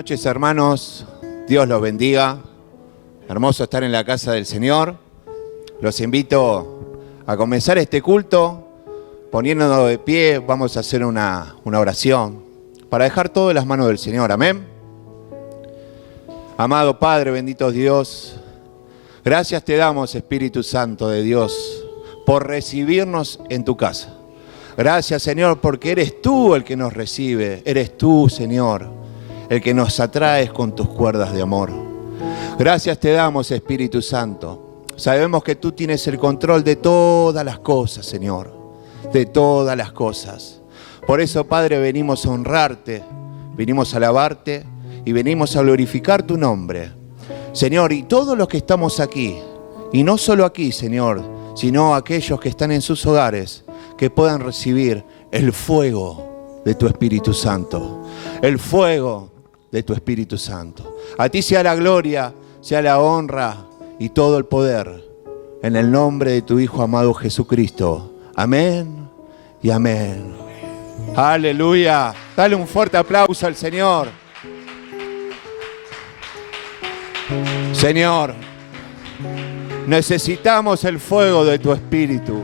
noches, hermanos. Dios los bendiga. Hermoso estar en la casa del Señor. Los invito a comenzar este culto poniéndonos de pie. Vamos a hacer una oración para dejar todo en las manos del Señor. Amén. Amado Padre, bendito Dios, gracias te damos, Espíritu Santo de Dios, por recibirnos en tu casa. Gracias, Señor, porque eres tú el que nos recibe. Eres tú, Señor, el que nos atraes con tus cuerdas de amor. Gracias te damos, Espíritu Santo. Sabemos que tú tienes el control de todas las cosas, Señor, de todas las cosas. Por eso, Padre, venimos a honrarte, venimos a alabarte y venimos a glorificar tu nombre. Señor, y todos los que estamos aquí, y no solo aquí, Señor, sino aquellos que están en sus hogares, que puedan recibir el fuego de tu Espíritu Santo. El fuego de tu Espíritu Santo. A ti sea la gloria, sea la honra y todo el poder. En el nombre de tu Hijo amado Jesucristo. Amén y amén. Aleluya. Dale un fuerte aplauso al Señor. Señor, necesitamos el fuego de tu Espíritu.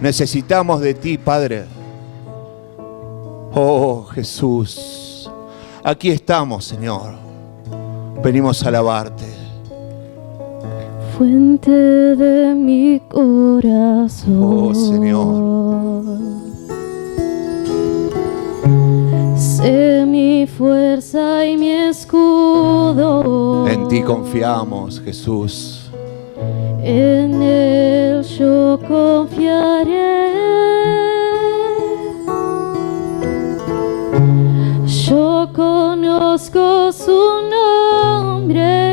Necesitamos de ti, Padre. Oh, Jesús, aquí estamos, Señor. Venimos a alabarte. Fuente de mi corazón. Oh, Señor. Sé mi fuerza y mi escudo. En ti confiamos, Jesús. En él yo confiaré. Yo conozco su nombre.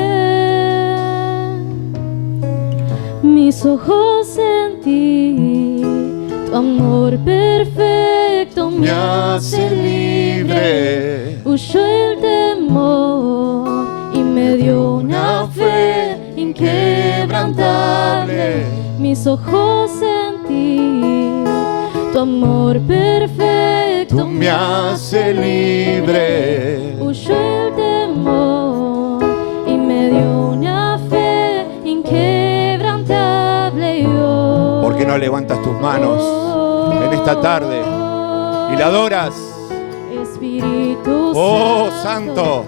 Mis ojos en ti, tu amor perfecto me hace libre. Huyó el temor y me dio una fe inquebrantable. Mis ojos en ti, tu amor perfecto me hace libre. Huyó el temor y me dio una fe inquebrantable. ¿Por qué no levantas tus manos en esta tarde y la adoras? Espíritu Santo,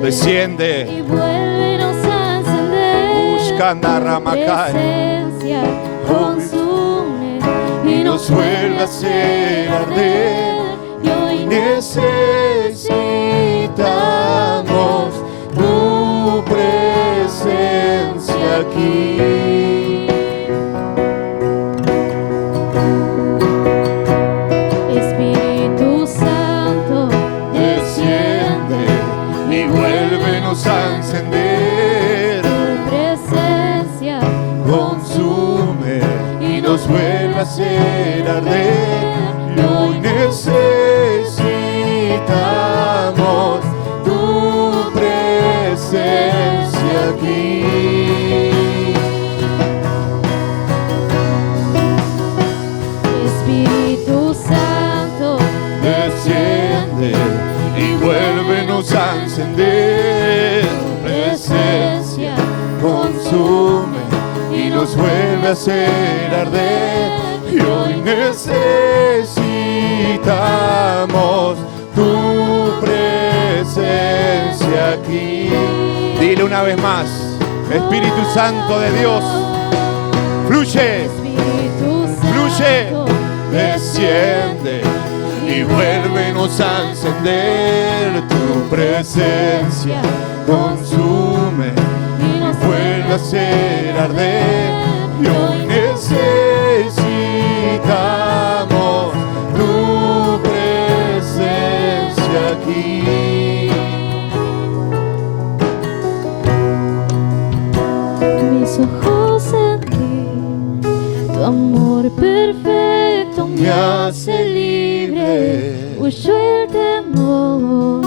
desciende y vuélvenos a encender. Buscanda Ramacay. Presencia consume y nos vuelve a hacer arder. Y hoy necesitamos tu presencia aquí. A encender, tu presencia consume y nos vuelve a hacer arder. Y hoy necesitamos tu presencia aquí. Espíritu Santo, desciende y vuélvenos a encender. Presencia consume y nos vuelve a hacer arder. Y hoy necesitamos tu presencia aquí. Dile una vez más: Espíritu Santo de Dios, fluye, fluye, desciende y vuélvenos a encender. Tu presencia consume y nos vuelve a hacer arder. Y hoy necesitamos tu presencia aquí. mis ojos en ti, tu amor perfecto me hace libre. Huyó el temor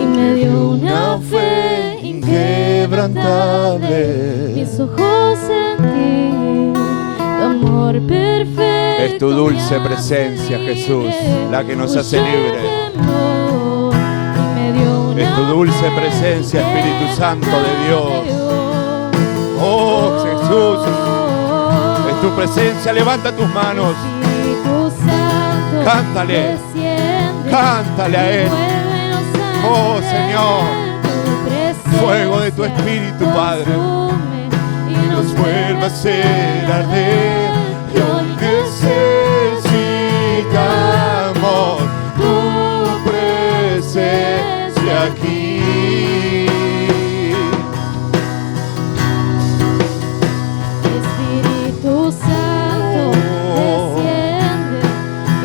y me dio una fe inquebrantable. Mis ojos en ti, tu amor perfecto. Es tu dulce presencia, Jesús, la que nos hace libre. Y me dio Es tu dulce presencia, Espíritu Santo de Dios. Oh, Jesús, es tu presencia. Levanta tus manos. Cántale. Cántale a Él. Oh, Señor. Fuego de tu Espíritu, Padre. Y nos vuelva a hacer arder. Y hoy necesitamos tu presencia aquí. Espíritu Santo, desciende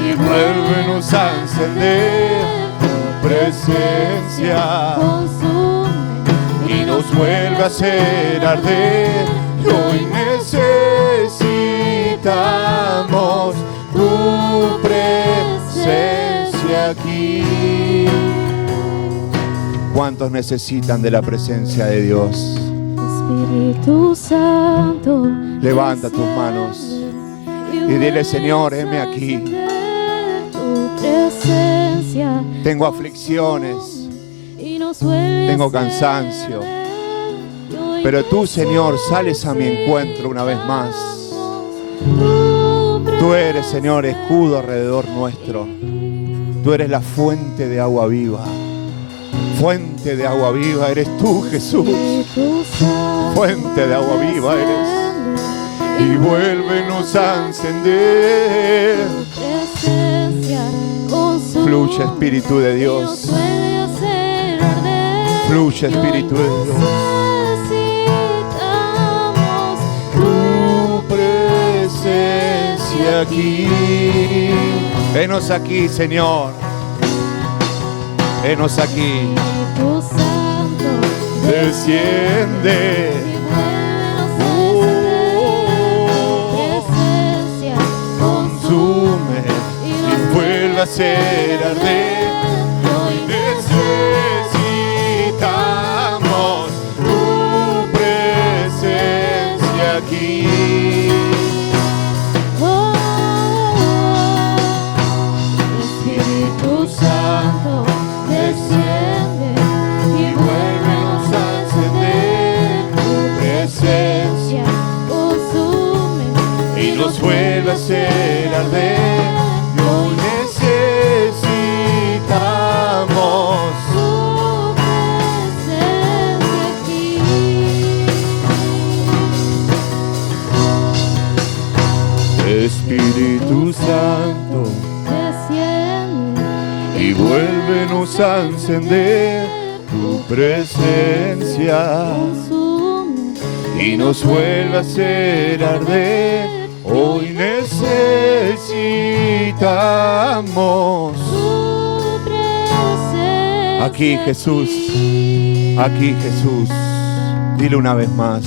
y Vuélvenos a encender tu presencia. Y nos vuelve a hacer arder. Y hoy necesitamos tu presencia aquí. ¿Cuántos necesitan de la presencia de Dios? Espíritu Santo, Levanta tus manos y dile: Señor, heme aquí. Tu presencia, Tengo aflicciones, tengo cansancio, pero tú, Señor, sales a mi encuentro una vez más. Tú eres, Señor, escudo alrededor nuestro. Tú eres la fuente de agua viva. Fuente de agua viva eres tú, Jesús. Fuente de agua viva eres. Y vuélvenos a encender. Fluye, Espíritu de Dios. Fluye, Espíritu de Dios. Tu presencia aquí. Venos aquí, Señor. Venos aquí. Desciende. Consume y vuelve a ser arder. Hoy necesitamos tu presencia aquí. Espíritu Santo, desciende y vuélvenos a encender. Tu presencia consume y nos vuelve a hacer arder. Y hoy necesitamos tu presencia aquí. Espíritu Santo, Desciende y vuélvenos a encender tu presencia consume y nos vuelve a hacer arder. Hoy necesitamos tu presencia aquí, Jesús. Aquí, Jesús. Dile una vez más.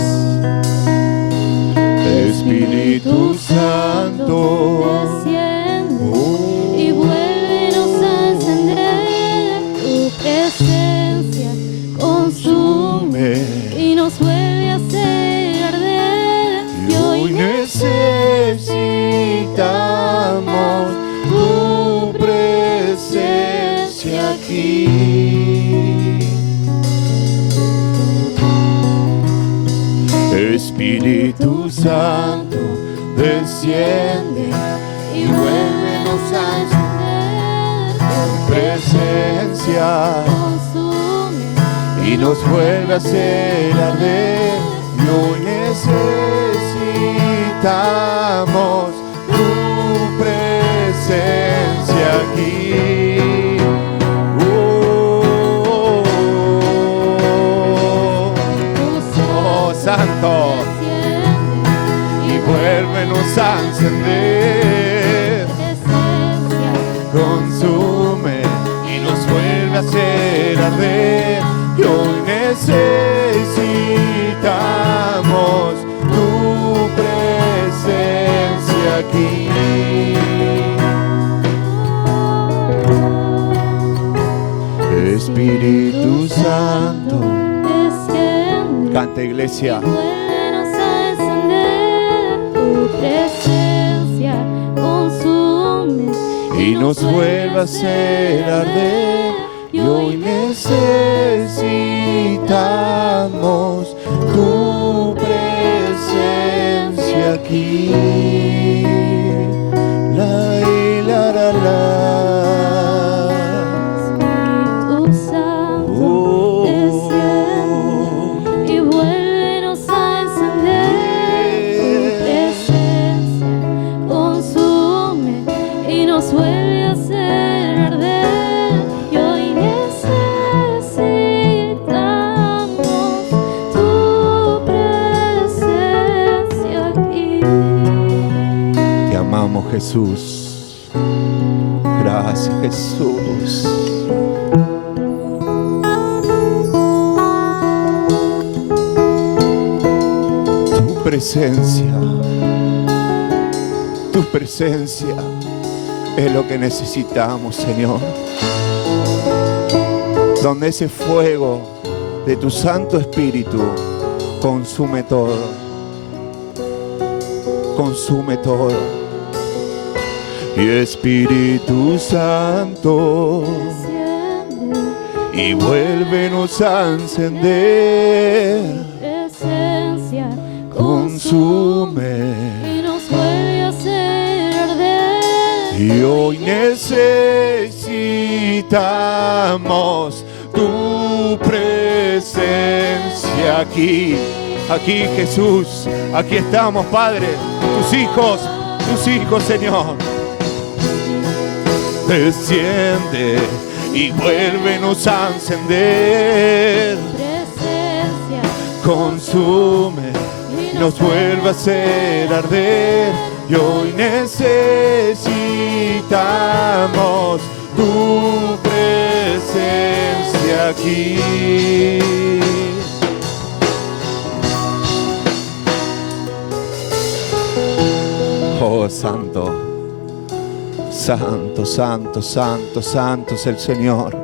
Espíritu Santo, desciende y vuélvenos a encender. Tu presencia consume y nos vuelve a hacer arder. Y hoy necesitamos tu presencia aquí. Espíritu Santo, desciende y vuélvenos a encender tu presencia consume y nos vuelve a hacer arder. Y hoy necesitamos tu presencia aquí. Oh, Santo, y vuélvenos a encender. Consume y nos vuelve a hacer arder. Y hoy necesitamos tu presencia aquí. Espíritu Santo, canta, iglesia. vuélvenos a encender. Tu presencia consume Y nos vuelve a hacer arder. y hoy necesitamos tu presencia aquí. La, la, la, la. Espíritu Santo, desciende y vuélvenos a encender. Tu presencia consume y nos vuelve a hacer arder. Y hoy necesitamos tu presencia aquí. Te amamos, Jesús. Gracias, Jesús. Tu presencia es lo que necesitamos, Señor. Donde ese fuego de tu Santo Espíritu consume todo. Consume todo. Y Espíritu Santo, y vuélvenos a encender. Presencia Consume. y nos vuelve a hacer arder. Y hoy necesitamos tu presencia aquí. Aquí, Jesús. Aquí estamos, Padre. Tus hijos, Señor. Desciende y vuélvenos a encender. Presencia Consume, nos vuelve a hacer arder. Y hoy necesitamos tu presencia aquí. Oh, Santo. Santo, santo, santo, santo es el Señor.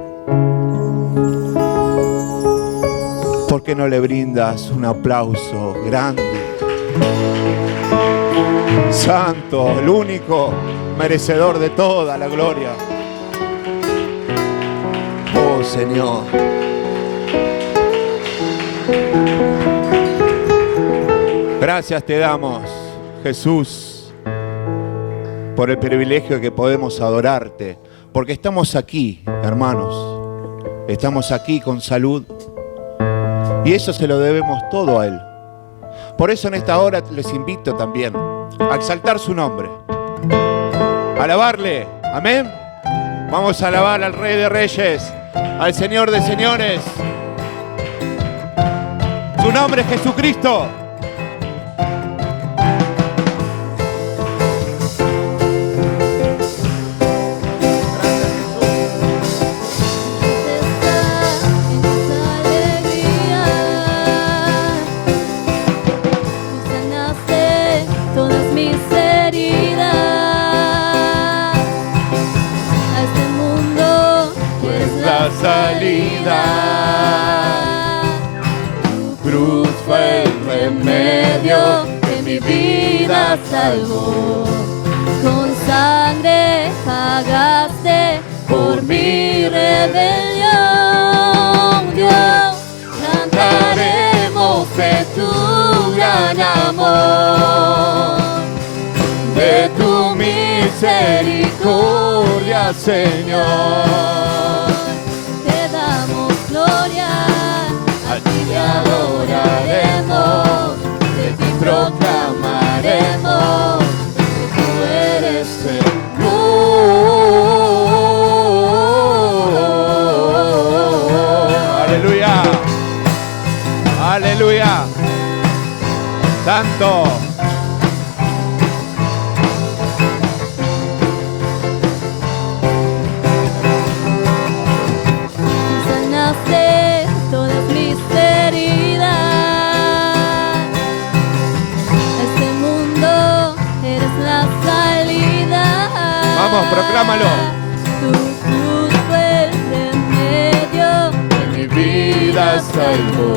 ¿Por qué no le brindas un aplauso grande? Santo, el único merecedor de toda la gloria. Oh, Señor. Gracias te damos, Jesús, por el privilegio que podemos adorarte, porque estamos aquí, hermanos, estamos aquí con salud, y eso se lo debemos todo a Él. Por eso en esta hora les invito también a exaltar su nombre, a alabarle, amén. Vamos a alabar al Rey de Reyes, al Señor de Señores. Su nombre es Jesucristo. Salida, tu cruz fue el remedio que mi vida salvó. con sangre pagaste por mi rebelión. Dios, cantaremos de tu gran amor, de tu misericordia, Señor. a ti te adoraremos, de ti proclamaremos que tú eres Aleluya, aleluya, Santo. Proclámalo. Tu cruz fue el remedio que mi vida salvó.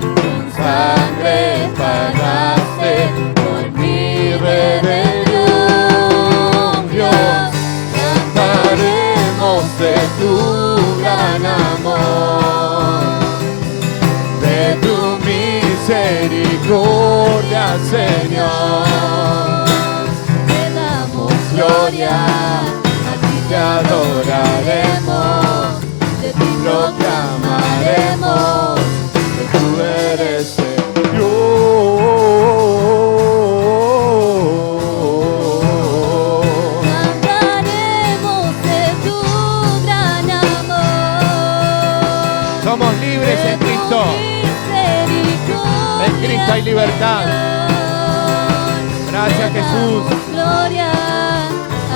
Con sangre pagaste por mi rebelión. Dios, cantaremos de tu gran gloria, a ti te adoraremos, de ti proclamaremos que tú eres Cantaremos de tu gran amor. Somos libres en Cristo. En Cristo hay libertad. Gracias, Jesús. Gloria,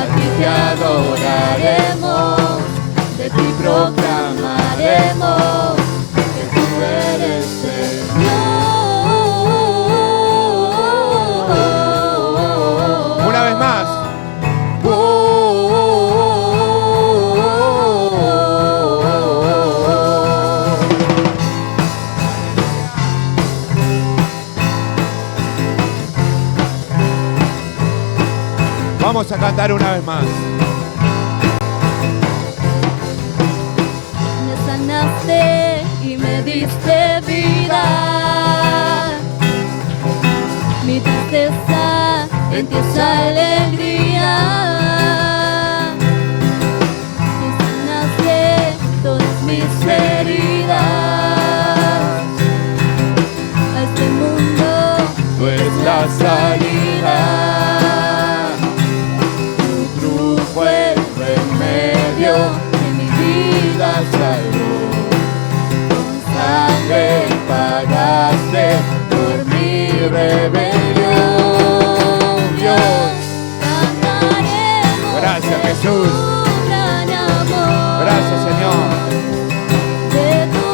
a ti te adoraremos, de ti proclamaremos que tú eres Señor. Una vez más. Vamos a cantar una vez más. Me sanaste y me diste vida. Mi tristeza en ti es alegría. Me sanaste todas mis heridas. A este mundo Tú eres la salida. Salvó, con sangre pagaste por mi rebelión, Dios. Cantaremos Gracias, de Jesús. tu gran amor, Gracias, Señor, de tu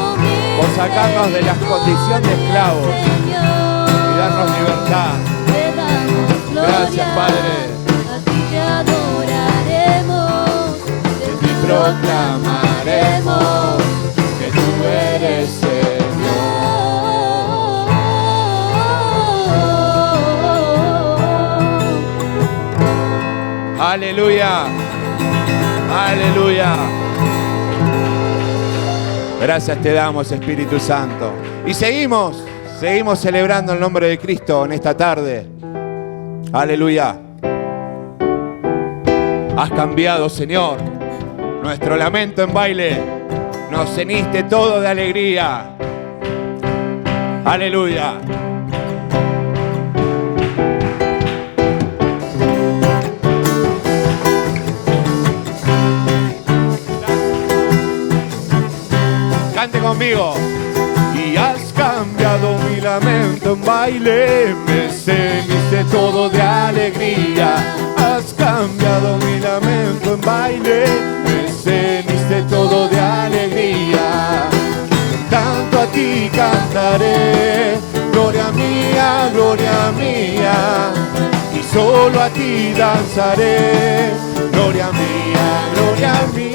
por sacarnos de la condición de esclavos Señor, y darnos libertad. te damos gloria. Gracias, Padre. A ti te adoraremos, de ti Proclamaremos que tú eres Señor. Aleluya. Aleluya. Gracias te damos, Espíritu Santo. Y seguimos celebrando el nombre de Cristo en esta tarde. Aleluya. Has cambiado, Señor, nuestro lamento en baile. Nos ceniste todo de alegría. Aleluya. Cante conmigo. Y has cambiado mi lamento en baile, me ceniste todo de alegría. Has cambiado mi lamento en baile, me ceniste todo de alegría. Tanto a ti cantaré, gloria mía, y solo a ti danzaré, gloria mía, gloria mía.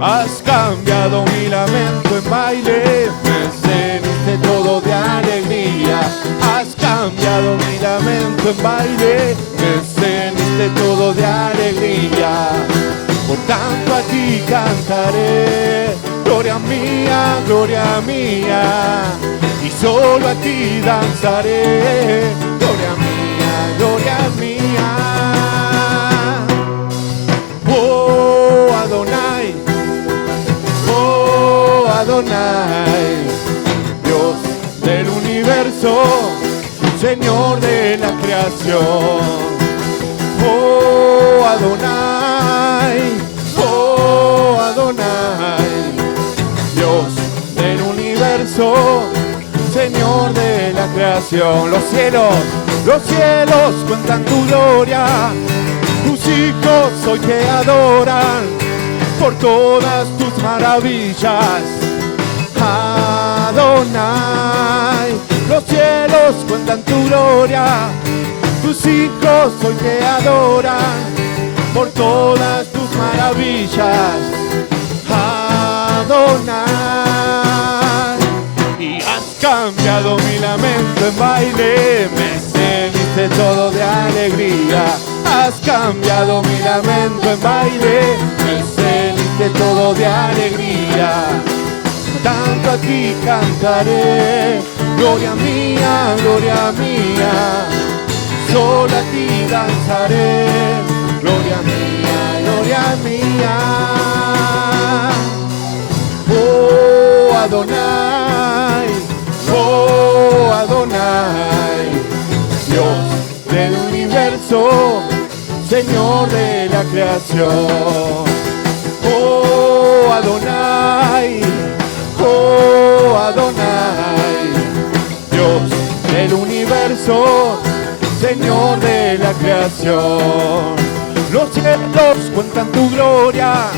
Has cambiado mi lamento en baile, me ceniste todo de alegría. Has cambiado mi lamento en baile, me ceniste todo de alegría. Por tanto a ti cantaré, gloria mía, y solo a ti danzaré, gloria mía, gloria mía. Oh, Adonai, Dios del universo, Señor de la creación. Oh Adonai, Dios del universo, Señor de la creación. Los cielos cuentan tu gloria, tus hijos hoy te adoran por todas tus maravillas. Adonai, los cielos cuentan tu gloria, tus hijos hoy te adoran por todas tus maravillas. Adonai, y has cambiado mi lamento en baile, me ceniste todo de alegría. Has cambiado mi lamento en baile, me ceniste todo de alegría. Tanto a ti cantaré, gloria mía, solo a ti danzaré. Gloria mía, gloria mía. Oh Adonai, oh Adonai, Dios del universo, Señor de la creación. Oh Adonai, oh Adonai, Dios del universo, Señor de la creación. Los cielos cuentan tu gloria,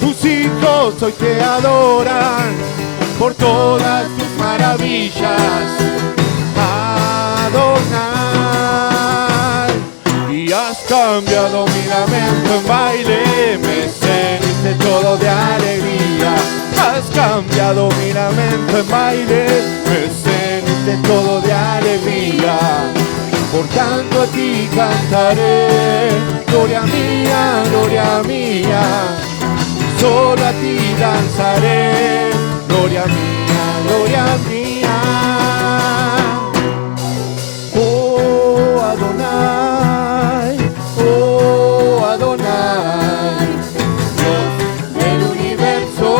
tus hijos hoy te adoran por todas tus maravillas, Adonai. Y has cambiado mi lamento en baile, me ceniste todo de alegría. Has cambiado mi lamento en baile, me ceniste todo de alegría. Por tanto a ti cantaré, gloria mía, solo a ti danzaré, gloria mía, gloria mía. Oh Adonai, oh Adonai, Dios del universo,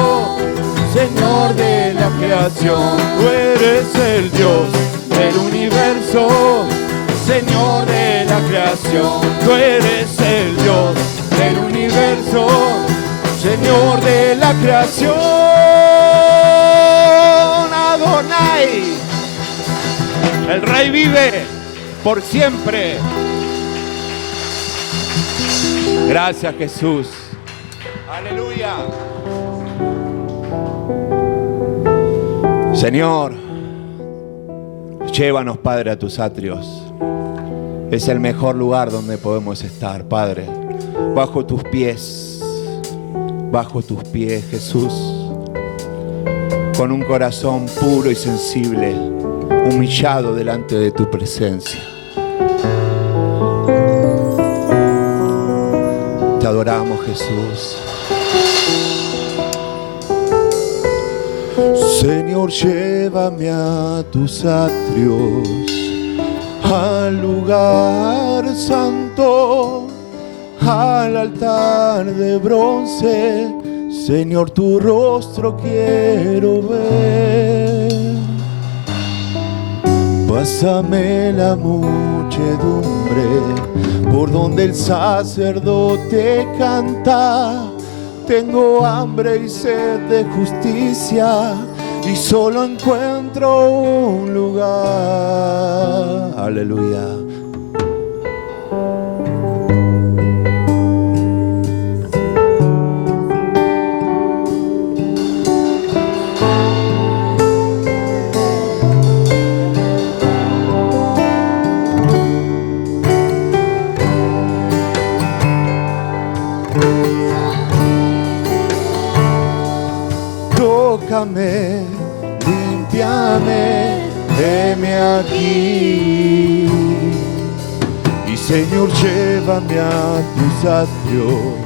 Señor de la creación. Tú eres el Dios del universo, Señor de la creación. Tú eres el Dios del universo, Señor de la creación. Adonai, el Rey vive por siempre. Gracias, Jesús. Aleluya. Señor, llévanos, Padre, a tus atrios. Es el mejor lugar donde podemos estar, Padre. Bajo tus pies, Jesús. Con un corazón puro y sensible, humillado delante de tu presencia. Te adoramos, Jesús. Señor, llévame a tus atrios, al lugar santo, al altar de bronce. Señor, tu rostro quiero ver. Pásame la muchedumbre por donde el sacerdote canta. Tengo hambre y sed de justicia y solo encuentro un lugar. Aleluya. Tócame, límpiame, heme aquí. Y Señor, llévame a tus atrios,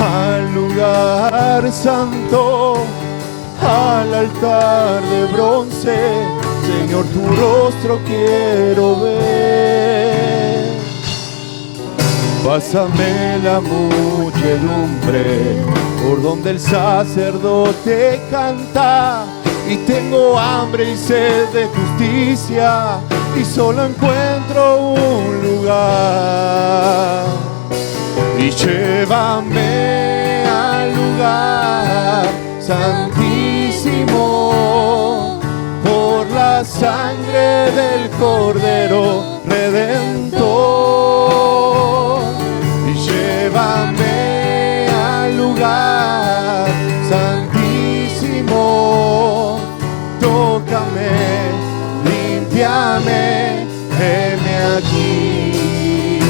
al lugar santo, al altar de bronce. Señor, tu rostro quiero ver. Pásame la muchedumbre por donde el sacerdote canta. Y tengo hambre y sed de justicia y solo encuentro un lugar. Y llévame al lugar santísimo por la sangre del Cordero Redentor. Y llévame al lugar santísimo. Tócame, límpiame, heme aquí.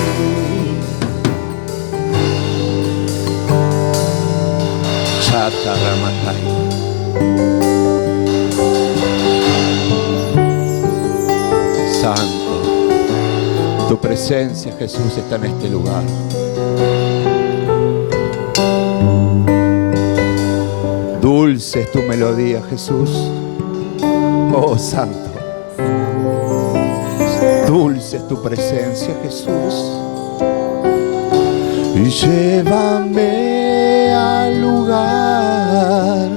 Chata Ramatai. Santo, tu presencia, Jesús, está en este lugar. Dulce es tu melodía, Jesús. Oh, Santo. Dulce es tu presencia, Jesús. Y llévame al lugar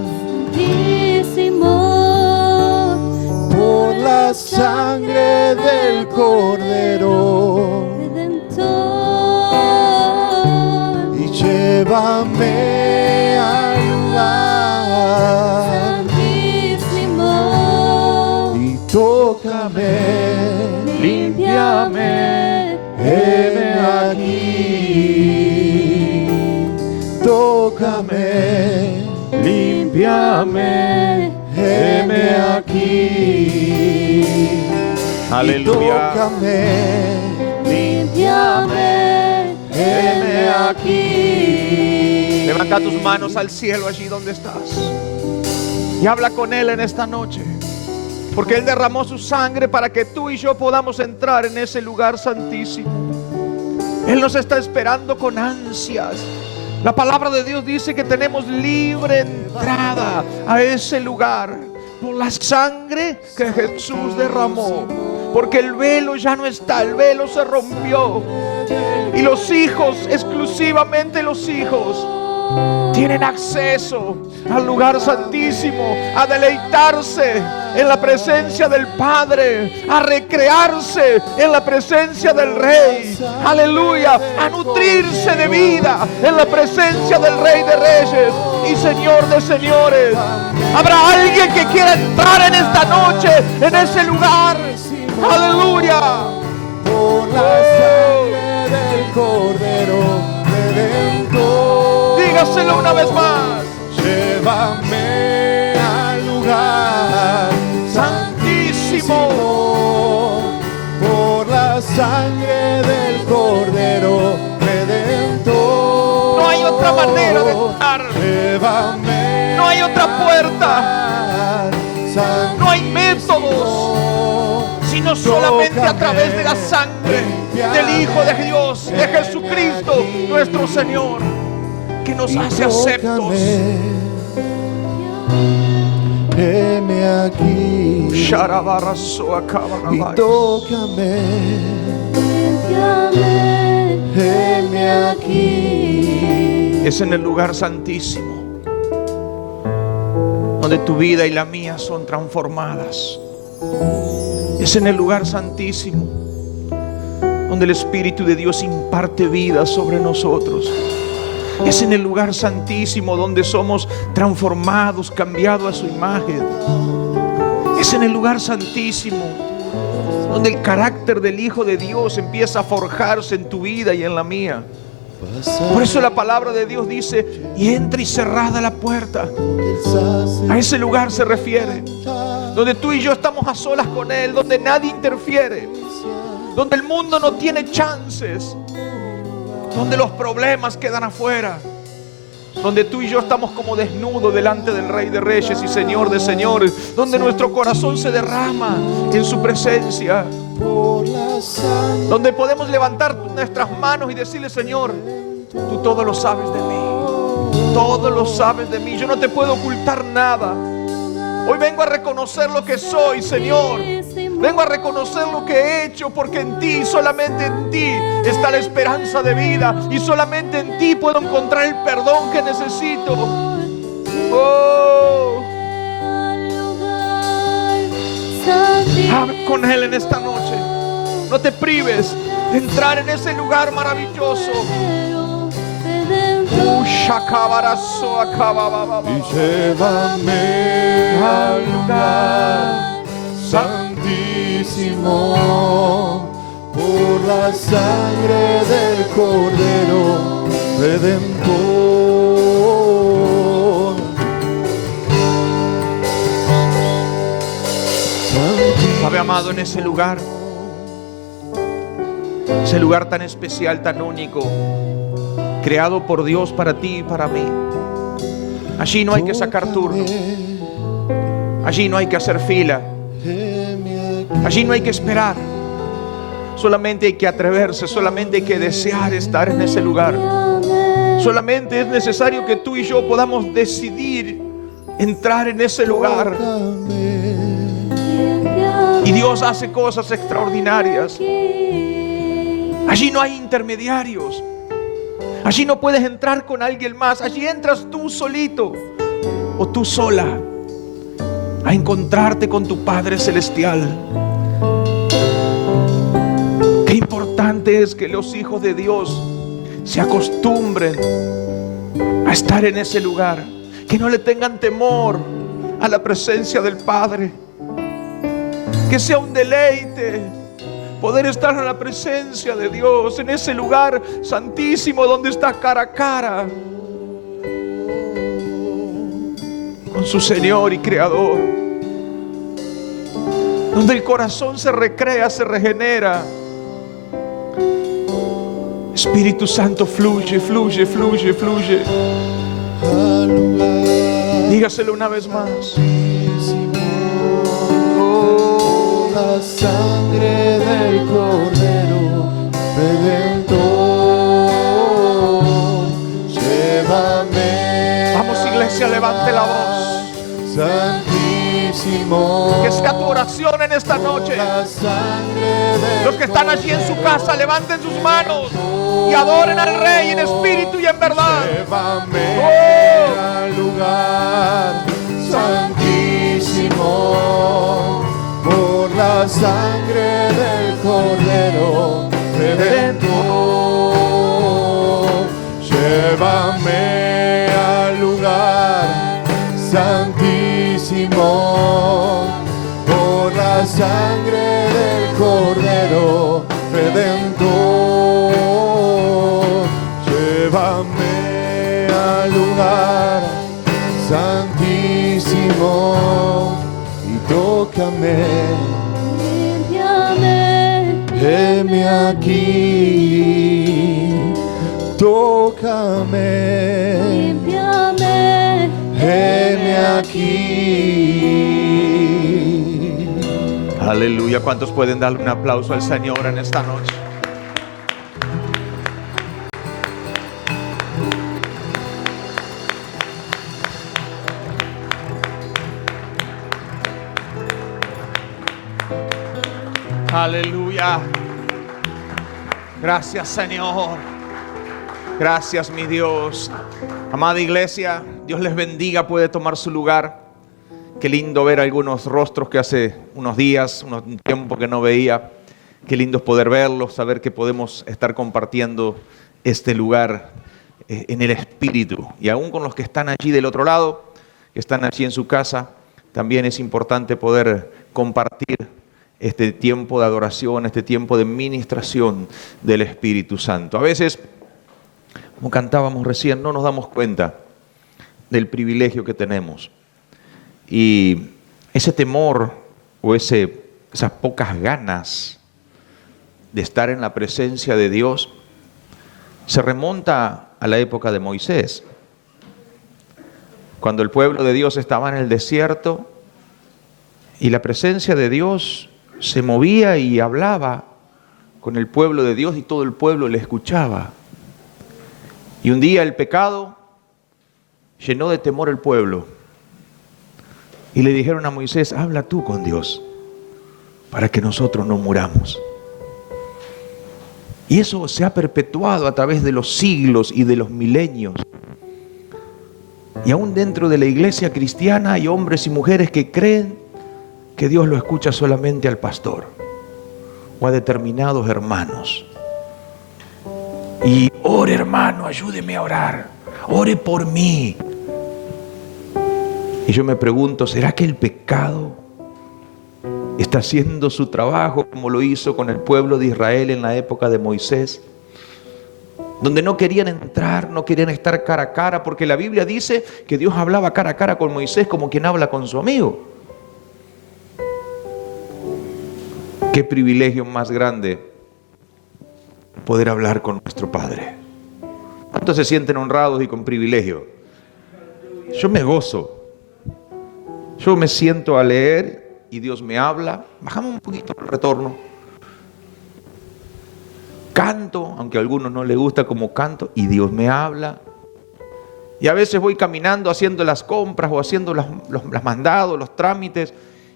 santísimo, por la sangre del Cordero. Redentor, Y llévame al lugar santísimo, y tócame, límpiame, heme aquí. Tócame, límpiame, heme aquí. Aleluya. Tócame, límpiame, heme aquí. Levanta tus manos al cielo allí donde estás y habla con Él en esta noche, porque Él derramó su sangre para que tú y yo podamos entrar en ese lugar santísimo. Él nos está esperando con ansias. La palabra de Dios dice que tenemos libre entrada a ese lugar por la sangre que Jesús derramó, porque el velo ya no está, el velo se rompió. Y los hijos, exclusivamente los hijos, tienen acceso al lugar santísimo, a deleitarse en la presencia del Padre, a recrearse en la presencia del Rey, aleluya, a nutrirse de vida en la presencia del Rey de Reyes y Señor de Señores. Habrá alguien que quiera entrar en esta noche en ese lugar, aleluya. Por la sangre del Cordero Redentor. Dígaselo una vez más. Llévame al lugar santísimo por la sangre del Cordero Redentor. No hay otra manera de entrar. Llévame, No hay otra puerta. No hay métodos, sino solamente a través de la sangre del Hijo de Dios, de Jesucristo, nuestro Señor, que nos hace aceptos. Heme aquí y tócame, límpiame, heme aquí. Es en el lugar santísimo donde tu vida y la mía son transformadas. Es en el lugar santísimo donde el Espíritu de Dios imparte vida sobre nosotros. Es en el lugar santísimo donde somos transformados, cambiados a su imagen. Es en el lugar santísimo donde el carácter del Hijo de Dios empieza a forjarse en tu vida y en la mía. Por eso la palabra de Dios dice: y entra y cerrada la puerta. A ese lugar se refiere, donde tú y yo estamos a solas con Él, donde nadie interfiere, donde el mundo no tiene chances, donde los problemas quedan afuera, donde tú y yo estamos como desnudos delante del Rey de Reyes y Señor de Señores, donde nuestro corazón se derrama en su presencia, donde podemos levantar nuestras manos y decirle: Señor, tú todo lo sabes de mí, todo lo sabes de mí, yo no te puedo ocultar nada. Hoy vengo a reconocer lo que soy, Señor. Vengo a reconocer lo que he hecho, porque en ti, solamente en ti está la esperanza de vida, y solamente en ti puedo encontrar el perdón que necesito. Oh, habla con Él en esta noche. No te prives de entrar en ese lugar maravilloso. Y llévame al lugar santísimo por la sangre del Cordero Redentor. Sabe, amado, en ese lugar, ese lugar tan especial, tan único, creado por Dios para ti y para mí, allí no hay que sacar turno, allí no hay que hacer fila, allí no hay que esperar, solamente hay que atreverse, solamente hay que desear estar en ese lugar. Solamente es necesario que tú y yo podamos decidir entrar en ese lugar y Dios hace cosas extraordinarias. Allí no hay intermediarios. Allí no puedes entrar con alguien más. Allí entras tú solito o tú sola a encontrarte con tu Padre Celestial. Qué importante es que los hijos de Dios se acostumbren a estar en ese lugar, que no le tengan temor a la presencia del Padre, que sea un deleite poder estar en la presencia de Dios, en ese lugar santísimo donde está cara a cara con su Señor y Creador, donde el corazón se recrea, se regenera. Espíritu Santo, fluye, fluye, fluye, fluye. Dígaselo una vez más. Oh, la sangre del Cordero Redentor, llévame. Vamos, iglesia, levante la voz. Santísimo. Que sea tu oración en esta noche. Los que están allí en su casa, levanten sus manos y adoren al Rey en espíritu y en verdad. Llévame al lugar santísimo por la sangre del Cordero Redentor. Llévame al lugar santísimo por la sangre del Cordero Redentor. Llévame al lugar santísimo y tócame. Heme aquí, tócame. Heme aquí. Aleluya. ¿Cuántos pueden darle un aplauso al Señor en esta noche? Aleluya. Gracias, Señor. Gracias, mi Dios. Amada iglesia, Dios les bendiga. Puede tomar su lugar. Qué lindo ver algunos rostros que hace unos días, un tiempo que no veía. Qué lindo es poder verlos, saber que podemos estar compartiendo este lugar en el Espíritu. Y aún con los que están allí del otro lado, que están allí en su casa, también es importante poder compartir este tiempo de adoración, este tiempo de ministración del Espíritu Santo. A veces, como cantábamos recién, no nos damos cuenta del privilegio que tenemos. Y ese temor o esas pocas ganas de estar en la presencia de Dios se remonta a la época de Moisés. Cuando el pueblo de Dios estaba en el desierto y la presencia de Dios se movía y hablaba con el pueblo de Dios y todo el pueblo le escuchaba. Y un día el pecado llenó de temor el pueblo. Y le dijeron a Moisés, habla tú con Dios para que nosotros no muramos. Y eso se ha perpetuado a través de los siglos y de los milenios. Y aún dentro de la iglesia cristiana hay hombres y mujeres que creen que Dios lo escucha solamente al pastor o a determinados hermanos. Y ore, hermano, ayúdeme a orar, ore por mí. Y yo me pregunto, ¿será que el pecado está haciendo su trabajo como lo hizo con el pueblo de Israel en la época de Moisés? Donde no querían entrar, no querían estar cara a cara, porque la Biblia dice que Dios hablaba cara a cara con Moisés como quien habla con su amigo. Qué privilegio más grande poder hablar con nuestro Padre. ¿Cuántos se sienten honrados y con privilegio? Yo me gozo. Yo me siento a leer y Dios me habla. Bajamos un poquito el retorno. Canto, aunque a algunos no les gusta como canto, y Dios me habla. Y a veces voy caminando haciendo las compras o haciendo los mandados, los trámites,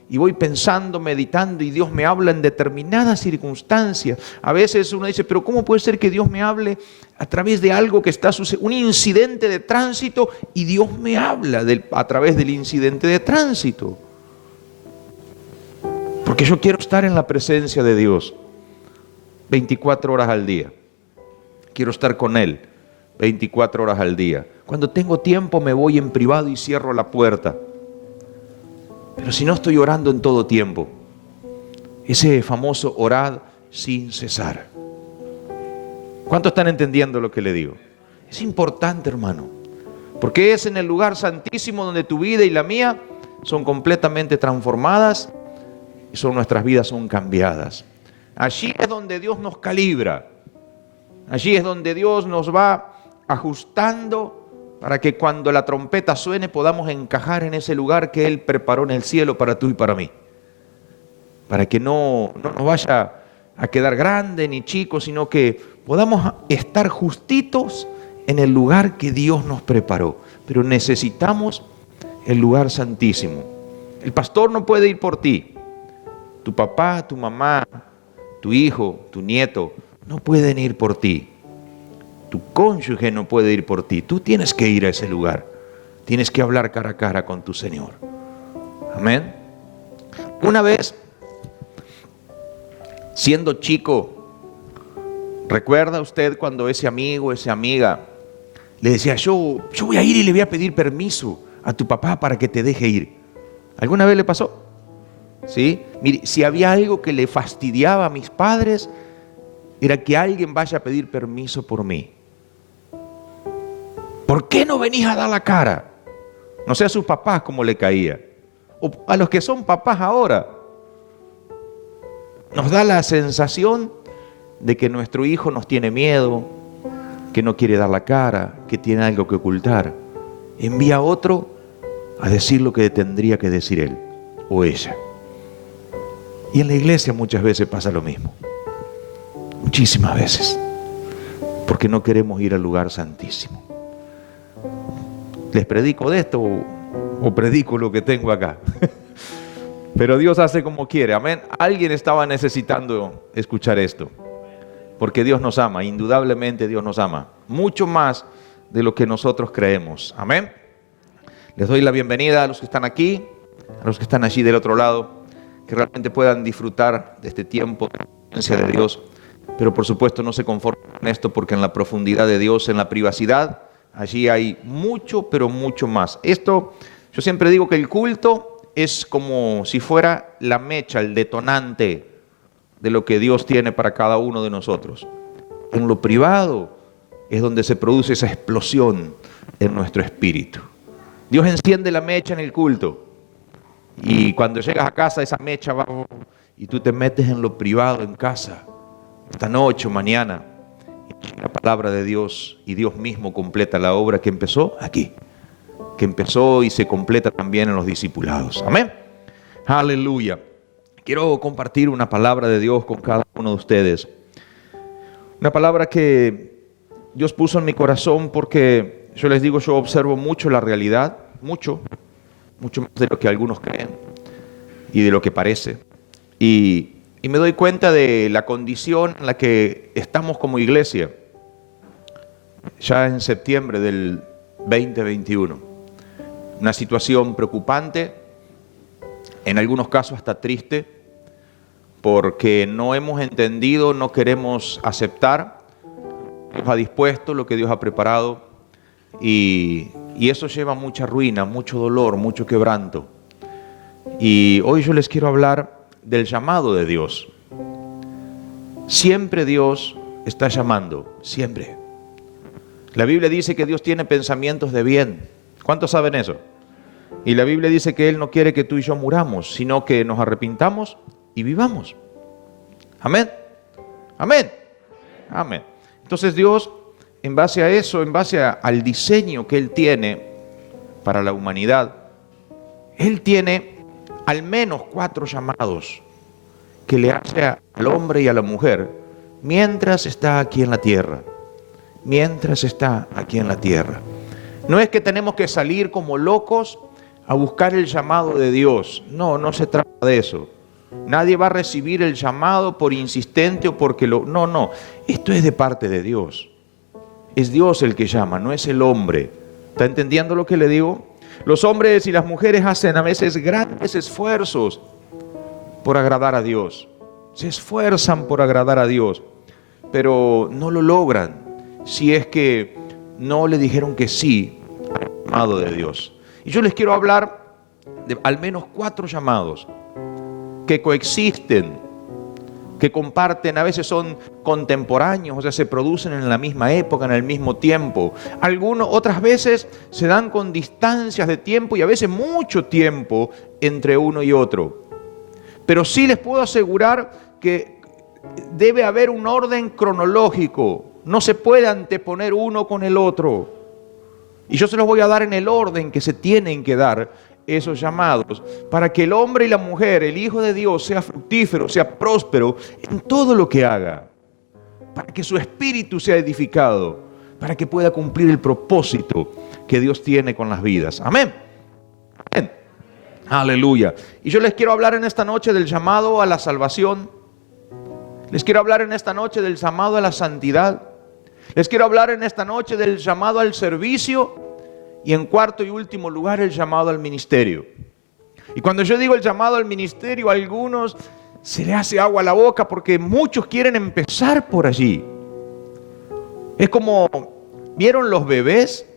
y voy pensando, meditando, y Dios me habla en determinadas circunstancias. A veces uno dice, pero ¿cómo puede ser que Dios me hable a través de algo que está sucediendo, un incidente de tránsito, y Dios me habla a través del incidente de tránsito? Porque yo quiero estar en la presencia de Dios 24 horas al día. Quiero estar con Él 24 horas al día. Cuando tengo tiempo me voy en privado y cierro la puerta. Pero si no estoy orando en todo tiempo, ese famoso orad sin cesar. ¿Cuántos están entendiendo lo que le digo? Es importante, hermano, porque es en el lugar santísimo donde tu vida y la mía son completamente transformadas y nuestras vidas son cambiadas. Allí es donde Dios nos calibra. Allí es donde Dios nos va ajustando para que cuando la trompeta suene podamos encajar en ese lugar que Él preparó en el cielo para tú y para mí. Para que no nos vaya a quedar grande ni chico, sino que podamos estar justitos en el lugar que Dios nos preparó. Pero necesitamos el lugar santísimo. El pastor no puede ir por ti. Tu papá, tu mamá, tu hijo, tu nieto no pueden ir por ti. Tu cónyuge no puede ir por ti. Tú tienes que ir a ese lugar. Tienes que hablar cara a cara con tu Señor. Amén. Una vez, siendo chico, ¿recuerda usted cuando ese amigo, esa amiga le decía, yo voy a ir y le voy a pedir permiso a tu papá para que te deje ir? ¿Alguna vez le pasó? ¿Sí? Mire, si había algo que le fastidiaba a mis padres, era que alguien vaya a pedir permiso por mí. ¿Por qué no venís a dar la cara? No sé a sus papás cómo le caía. O a los que son papás ahora. Nos da la sensación de que nuestro hijo nos tiene miedo, que no quiere dar la cara, que tiene algo que ocultar. Envía a otro a decir lo que tendría que decir él o ella. Y en la iglesia muchas veces pasa lo mismo. Muchísimas veces. Porque no queremos ir al lugar santísimo. ¿Les predico de esto o predico lo que tengo acá? Pero Dios hace como quiere, amén. Alguien estaba necesitando escuchar esto. Porque Dios nos ama, indudablemente Dios nos ama. Mucho más de lo que nosotros creemos, amén. Les doy la bienvenida a los que están aquí, a los que están allí del otro lado, que realmente puedan disfrutar de este tiempo de la presencia de Dios. Pero por supuesto no se conformen con esto, porque en la profundidad de Dios, en la privacidad, allí hay mucho, pero mucho más. Esto, yo siempre digo que el culto es como si fuera la mecha, el detonante de lo que Dios tiene para cada uno de nosotros. En lo privado es donde se produce esa explosión en nuestro espíritu. Dios enciende la mecha en el culto, y cuando llegas a casa esa mecha va y tú te metes en lo privado en casa, esta noche o mañana, y la palabra de Dios y Dios mismo completa la obra que empezó aquí, que empezó y se completa también en los discipulados. Amén. Aleluya. Quiero compartir una palabra de Dios con cada uno de ustedes. Una palabra que Dios puso en mi corazón porque yo les digo, yo observo mucho la realidad, mucho más de lo que algunos creen y de lo que parece. Y me doy cuenta de la condición en la que estamos como iglesia ya en septiembre del 2021. Una situación preocupante, en algunos casos hasta triste, porque no hemos entendido, no queremos aceptar lo que Dios ha dispuesto, lo que Dios ha preparado, y eso lleva mucha ruina, mucho dolor, mucho quebranto. Y hoy yo les quiero hablar del llamado de Dios. Siempre Dios está llamando, siempre. La Biblia dice que Dios tiene pensamientos de bien. ¿Cuántos saben eso? Y la Biblia dice que Él no quiere que tú y yo muramos, sino que nos arrepintamos y vivamos. Amén. Amén. Amén. Entonces Dios, en base a eso, en base al diseño que Él tiene para la humanidad, Él tiene al menos 4 llamados que le hace al hombre y a la mujer mientras está aquí en la tierra. Mientras está aquí en la tierra. No es que tenemos que salir como locos a buscar el llamado de Dios. No, no se trata de eso. Nadie va a recibir el llamado por insistente o porque lo... No, no. Esto es de parte de Dios. Es Dios el que llama, no es el hombre. ¿Está entendiendo lo que le digo? Los hombres y las mujeres hacen a veces grandes esfuerzos por agradar a Dios. Se esfuerzan por agradar a Dios, pero no lo logran si es que no le dijeron que sí al llamado de Dios. Y yo les quiero hablar de al menos 4 llamados que coexisten, que comparten, a veces son contemporáneos, o sea, se producen en la misma época, en el mismo tiempo. Otras veces se dan con distancias de tiempo y a veces mucho tiempo entre uno y otro. Pero sí les puedo asegurar que debe haber un orden cronológico. No se puede anteponer uno con el otro. Y yo se los voy a dar en el orden que se tienen que dar esos llamados, para que el hombre y la mujer, el Hijo de Dios, sea fructífero, sea próspero en todo lo que haga, para que su espíritu sea edificado, para que pueda cumplir el propósito que Dios tiene con las vidas. Amén. Amén. Aleluya. Y yo les quiero hablar en esta noche del llamado a la salvación. Les quiero hablar en esta noche del llamado a la santidad. Les quiero hablar en esta noche del llamado al servicio. Y en cuarto y último lugar, el llamado al ministerio. Y cuando yo digo el llamado al ministerio, a algunos se le hace agua a la boca porque muchos quieren empezar por allí. Es como, ¿vieron los bebés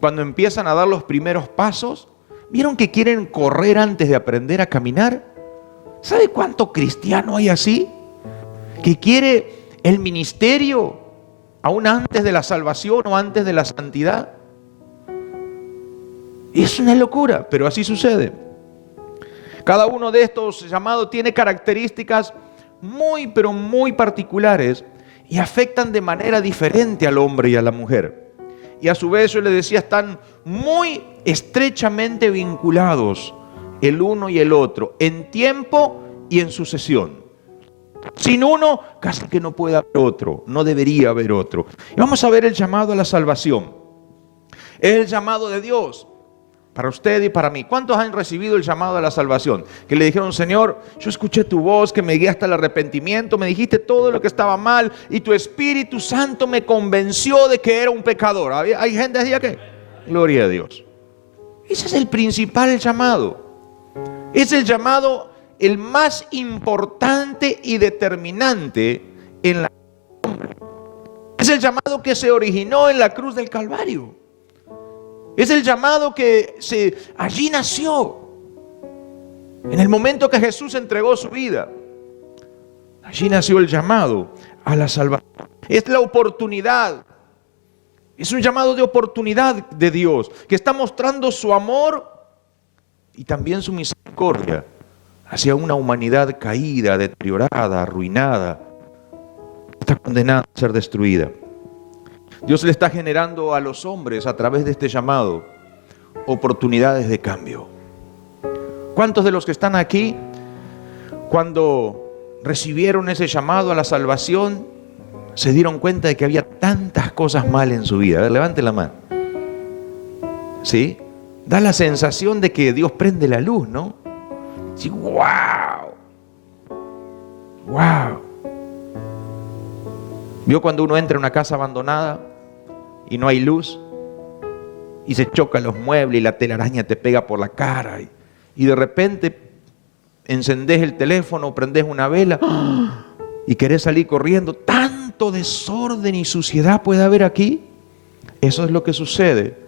cuando empiezan a dar los primeros pasos? ¿Vieron que quieren correr antes de aprender a caminar? ¿Sabe cuánto cristiano hay así? Que quiere el ministerio aún antes de la salvación o antes de la santidad. Es una locura, pero así sucede. Cada uno de estos llamados tiene características pero muy particulares y afectan de manera diferente al hombre y a la mujer. Y a su vez, yo les decía, están muy estrechamente vinculados el uno y el otro, en tiempo y en sucesión. Sin uno, casi que no puede haber otro, no debería haber otro. Y vamos a ver el llamado a la salvación. Es el llamado de Dios para usted y para mí. ¿Cuántos han recibido el llamado a la salvación? Que le dijeron, Señor, yo escuché tu voz, que me guiaste al arrepentimiento, me dijiste todo lo que estaba mal y tu Espíritu Santo me convenció de que era un pecador. ¿Hay gente así aquí? Gloria a Dios. Ese es el principal llamado. Es el llamado el más importante y determinante en la vida. Es el llamado que se originó en la cruz del Calvario. Es el llamado que allí nació. En el momento que Jesús entregó su vida, allí nació el llamado a la salvación. Es la oportunidad. Es un llamado de oportunidad de Dios, que está mostrando su amor y también su misericordia hacia una humanidad caída, deteriorada, arruinada. Está condenada a ser destruida. Dios le está generando a los hombres a través de este llamado oportunidades de cambio. ¿Cuántos de los que están aquí, cuando recibieron ese llamado a la salvación, se dieron cuenta de que había tantas cosas mal en su vida? A ver, levante la mano. ¿Sí? Da la sensación de que Dios prende la luz, ¿no? Sí, ¡wow! ¡Wow! ¿Vio cuando uno entra en una casa abandonada y no hay luz? Y se chocan los muebles y la telaraña te pega por la cara. Y de repente encendés el teléfono, prendés una vela y querés salir corriendo. ¿Tanto desorden y suciedad puede haber aquí? Eso es lo que sucede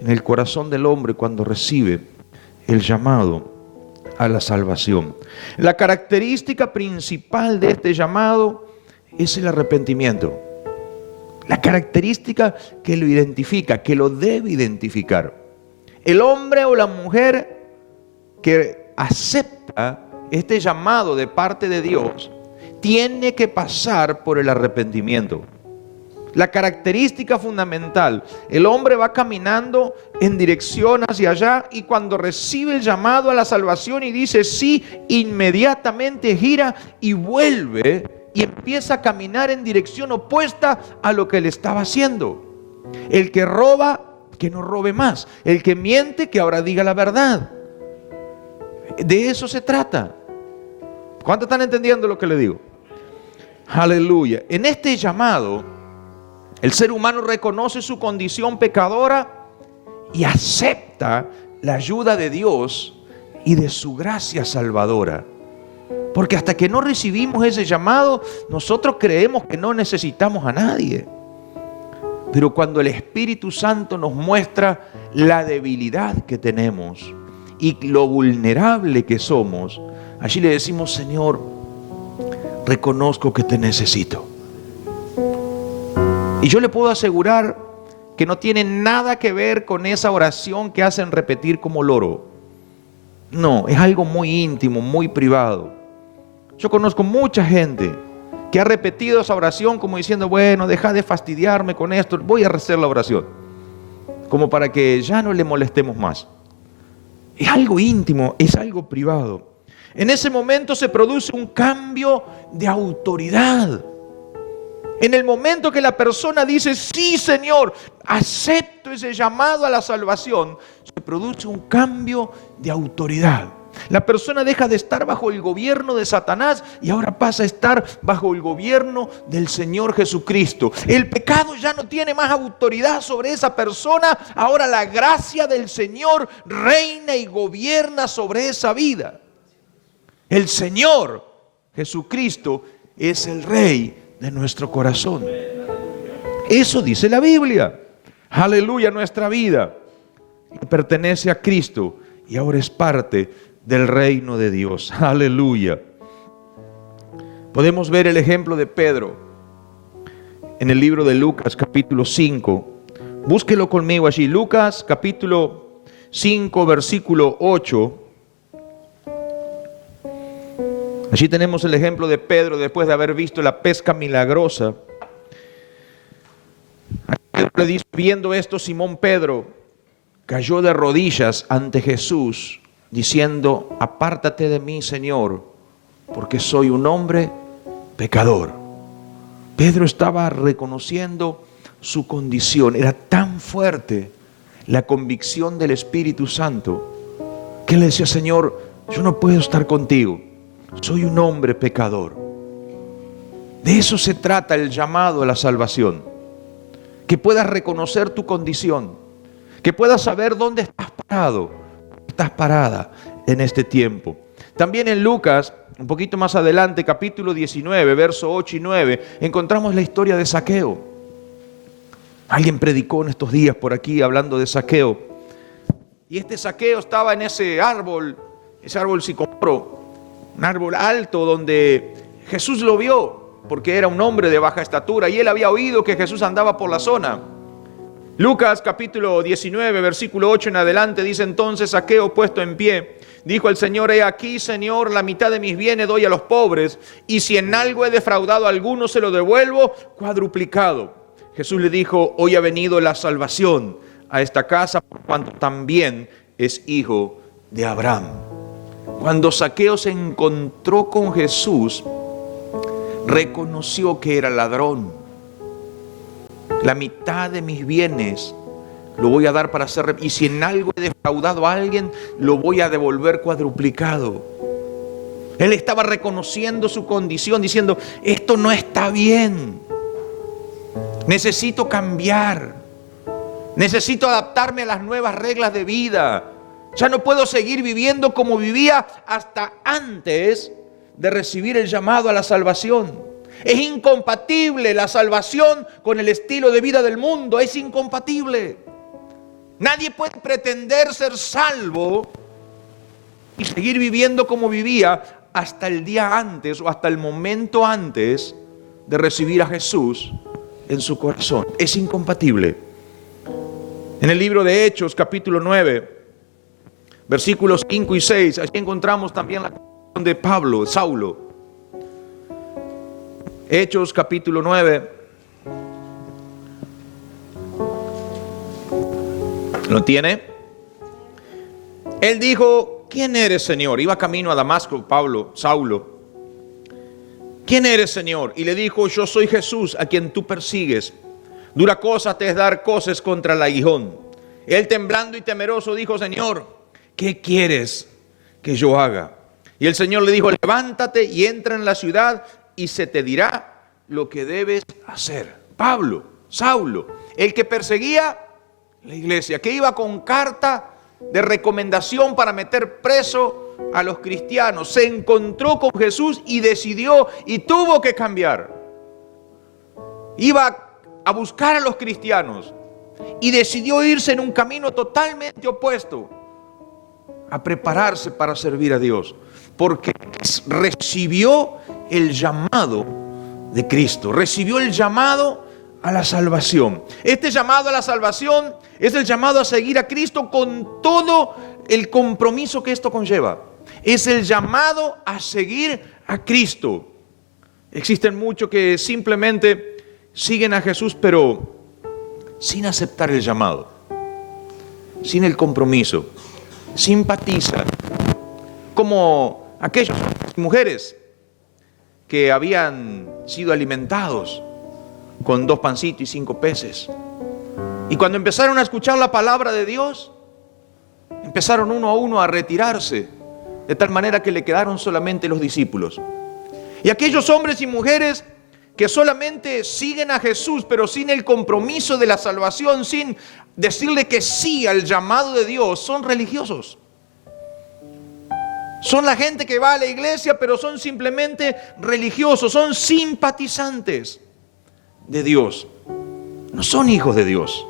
en el corazón del hombre cuando recibe el llamado a la salvación. La característica principal de este llamado es el arrepentimiento. La característica que lo identifica, que lo debe identificar. El hombre o la mujer que acepta este llamado de parte de Dios tiene que pasar por el arrepentimiento. La característica fundamental, el hombre va caminando en dirección hacia allá y cuando recibe el llamado a la salvación y dice sí, inmediatamente gira y vuelve y empieza a caminar en dirección opuesta a lo que él estaba haciendo. El que roba, que no robe más. El que miente, que ahora diga la verdad. De eso se trata. ¿Cuántos están entendiendo lo que le digo? Aleluya. En este llamado, el ser humano reconoce su condición pecadora y acepta la ayuda de Dios y de su gracia salvadora. Porque hasta que no recibimos ese llamado, nosotros creemos que no necesitamos a nadie. Pero cuando el Espíritu Santo nos muestra la debilidad que tenemos y lo vulnerable que somos, allí le decimos: Señor, reconozco que te necesito. Y yo le puedo asegurar que no tiene nada que ver con esa oración que hacen repetir como loro. No, es algo muy íntimo, muy privado. Yo conozco mucha gente que ha repetido esa oración como diciendo: bueno, deja de fastidiarme con esto, voy a hacer la oración, como para que ya no le molestemos más. Es algo íntimo, es algo privado. En ese momento se produce un cambio de autoridad. En el momento que la persona dice: sí, Señor, acepto ese llamado a la salvación, se produce un cambio de autoridad. La persona deja de estar bajo el gobierno de Satanás y ahora pasa a estar bajo el gobierno del Señor Jesucristo. El pecado ya no tiene más autoridad sobre esa persona. Ahora la gracia del Señor reina y gobierna sobre esa vida. El Señor Jesucristo es el Rey de nuestro corazón. Eso dice la Biblia. Aleluya, nuestra vida pertenece a Cristo y ahora es parte del reino de Dios. Aleluya. Podemos ver el ejemplo de Pedro en el libro de Lucas capítulo 5. Búsquelo conmigo allí. Lucas capítulo 5 versículo 8. Allí tenemos el ejemplo de Pedro después de haber visto la pesca milagrosa. Pedro le dice: viendo esto, Simón Pedro cayó de rodillas ante Jesús, diciendo: apártate de mí, Señor, porque soy un hombre pecador. Pedro estaba reconociendo su condición. Era tan fuerte la convicción del Espíritu Santo que él le decía: Señor, yo no puedo estar contigo. Soy un hombre pecador. De eso se trata el llamado a la salvación. Que puedas reconocer tu condición. Que puedas saber dónde estás parado, estás parada en este tiempo. También en Lucas, un poquito más adelante, capítulo 19, verso 8 y 9, encontramos la historia de Zaqueo. Alguien predicó en estos días por aquí hablando de Zaqueo. Y este Zaqueo estaba en ese árbol sicómoro, un árbol alto donde Jesús lo vio, porque era un hombre de baja estatura y él había oído que Jesús andaba por la zona. Lucas capítulo 19, versículo 8 en adelante, dice: entonces Zaqueo, puesto en pie, dijo al Señor: he aquí, Señor, la mitad de mis bienes doy a los pobres, y si en algo he defraudado a alguno, se lo devuelvo cuadruplicado. Jesús le dijo: hoy ha venido la salvación a esta casa, por cuanto también es hijo de Abraham. Cuando Zaqueo se encontró con Jesús, reconoció que era ladrón. La mitad de mis bienes lo voy a dar para hacer, y si en algo he defraudado a alguien, lo voy a devolver cuadruplicado. Él estaba reconociendo su condición, diciendo: esto no está bien. Necesito cambiar. Necesito adaptarme a las nuevas reglas de vida. Ya no puedo seguir viviendo como vivía hasta antes de recibir el llamado a la salvación. Es incompatible la salvación con el estilo de vida del mundo. Es incompatible. Nadie puede pretender ser salvo y seguir viviendo como vivía hasta el día antes o hasta el momento antes de recibir a Jesús en su corazón. Es incompatible. En el libro de Hechos, capítulo 9, versículos 5 y 6, allí encontramos también la condición de Pablo, Saulo. Hechos, capítulo 9. ¿Lo tiene? Él dijo: ¿quién eres, Señor? Iba camino a Damasco, Saulo. ¿Quién eres, Señor? Y le dijo: yo soy Jesús, a quien tú persigues. Dura cosa te es dar coces contra el aguijón. Él, temblando y temeroso, dijo: Señor, ¿qué quieres que yo haga? Y el Señor le dijo: levántate y entra en la ciudad y se te dirá lo que debes hacer. Pablo, Saulo, el que perseguía la iglesia, que iba con carta de recomendación para meter preso a los cristianos, se encontró con Jesús y decidió y tuvo que cambiar. Iba a buscar a los cristianos y decidió irse en un camino totalmente opuesto, a prepararse para servir a Dios, porque recibió el llamado de Cristo, recibió el llamado a la salvación. Este llamado a la salvación es el llamado a seguir a Cristo con todo el compromiso que esto conlleva. Es el llamado a seguir a Cristo. Existen muchos que simplemente siguen a Jesús, pero sin aceptar el llamado, sin el compromiso, simpatizan, como aquellas mujeres que habían sido alimentados con 2 pancitos y 5 peces. Y cuando empezaron a escuchar la palabra de Dios, empezaron uno a uno a retirarse, de tal manera que le quedaron solamente los discípulos. Y aquellos hombres y mujeres que solamente siguen a Jesús, pero sin el compromiso de la salvación, sin decirle que sí al llamado de Dios, son religiosos. Son la gente que va a la iglesia, pero son simplemente religiosos, son simpatizantes de Dios. No son hijos de Dios.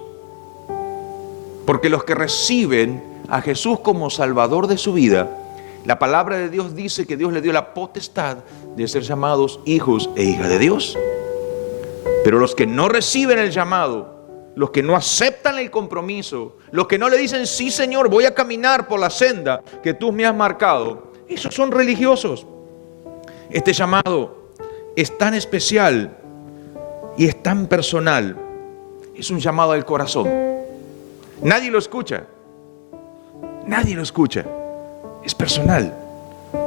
Porque los que reciben a Jesús como Salvador de su vida, la palabra de Dios dice que Dios le dio la potestad de ser llamados hijos e hijas de Dios. Pero los que no reciben el llamado, los que no aceptan el compromiso, los que no le dicen: sí, Señor, voy a caminar por la senda que tú me has marcado, esos son religiosos. Este llamado es tan especial y es tan personal. Es un llamado al corazón. Nadie lo escucha. Nadie lo escucha. Es personal.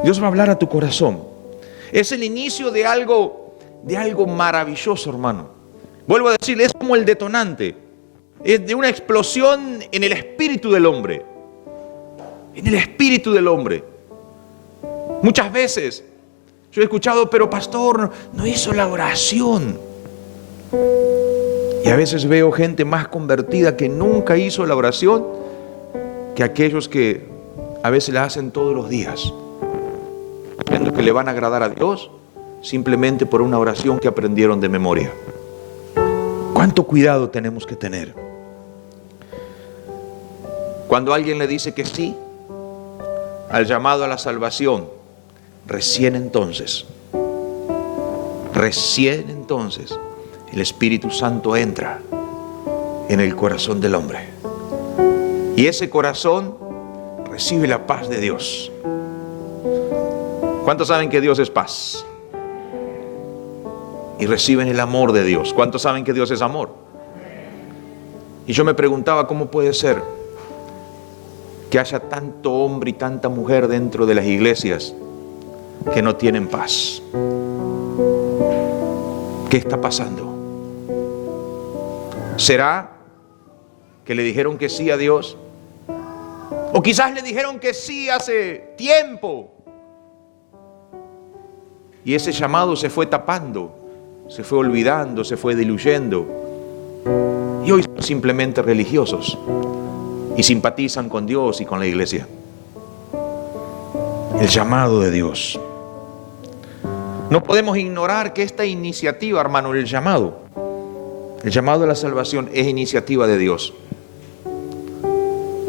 Dios va a hablar a tu corazón. Es el inicio de algo maravilloso, hermano. Vuelvo a decir, es como el detonante. Es de una explosión en el espíritu del hombre. En el espíritu del hombre. Muchas veces yo he escuchado: pero pastor, no hizo la oración. Y a veces veo gente más convertida que nunca hizo la oración que aquellos que a veces la hacen todos los días, viendo que le van a agradar a Dios simplemente por una oración que aprendieron de memoria. ¿Cuánto cuidado tenemos que tener? Cuando alguien le dice que sí al llamado a la salvación, recién entonces el Espíritu Santo entra en el corazón del hombre. Y ese corazón recibe la paz de Dios. ¿Cuántos saben que Dios es paz? Y reciben el amor de Dios. ¿Cuántos saben que Dios es amor? Y yo me preguntaba: ¿cómo puede ser que haya tanto hombre y tanta mujer dentro de las iglesias que no tienen paz? ¿Qué está pasando? ¿Será que le dijeron que sí a Dios? O quizás le dijeron que sí hace tiempo, y ese llamado se fue tapando, se fue olvidando, se fue diluyendo, y hoy son simplemente religiosos y simpatizan con Dios y con la iglesia. El llamado de Dios. No podemos ignorar que esta iniciativa, hermano, el llamado a la salvación es iniciativa de Dios.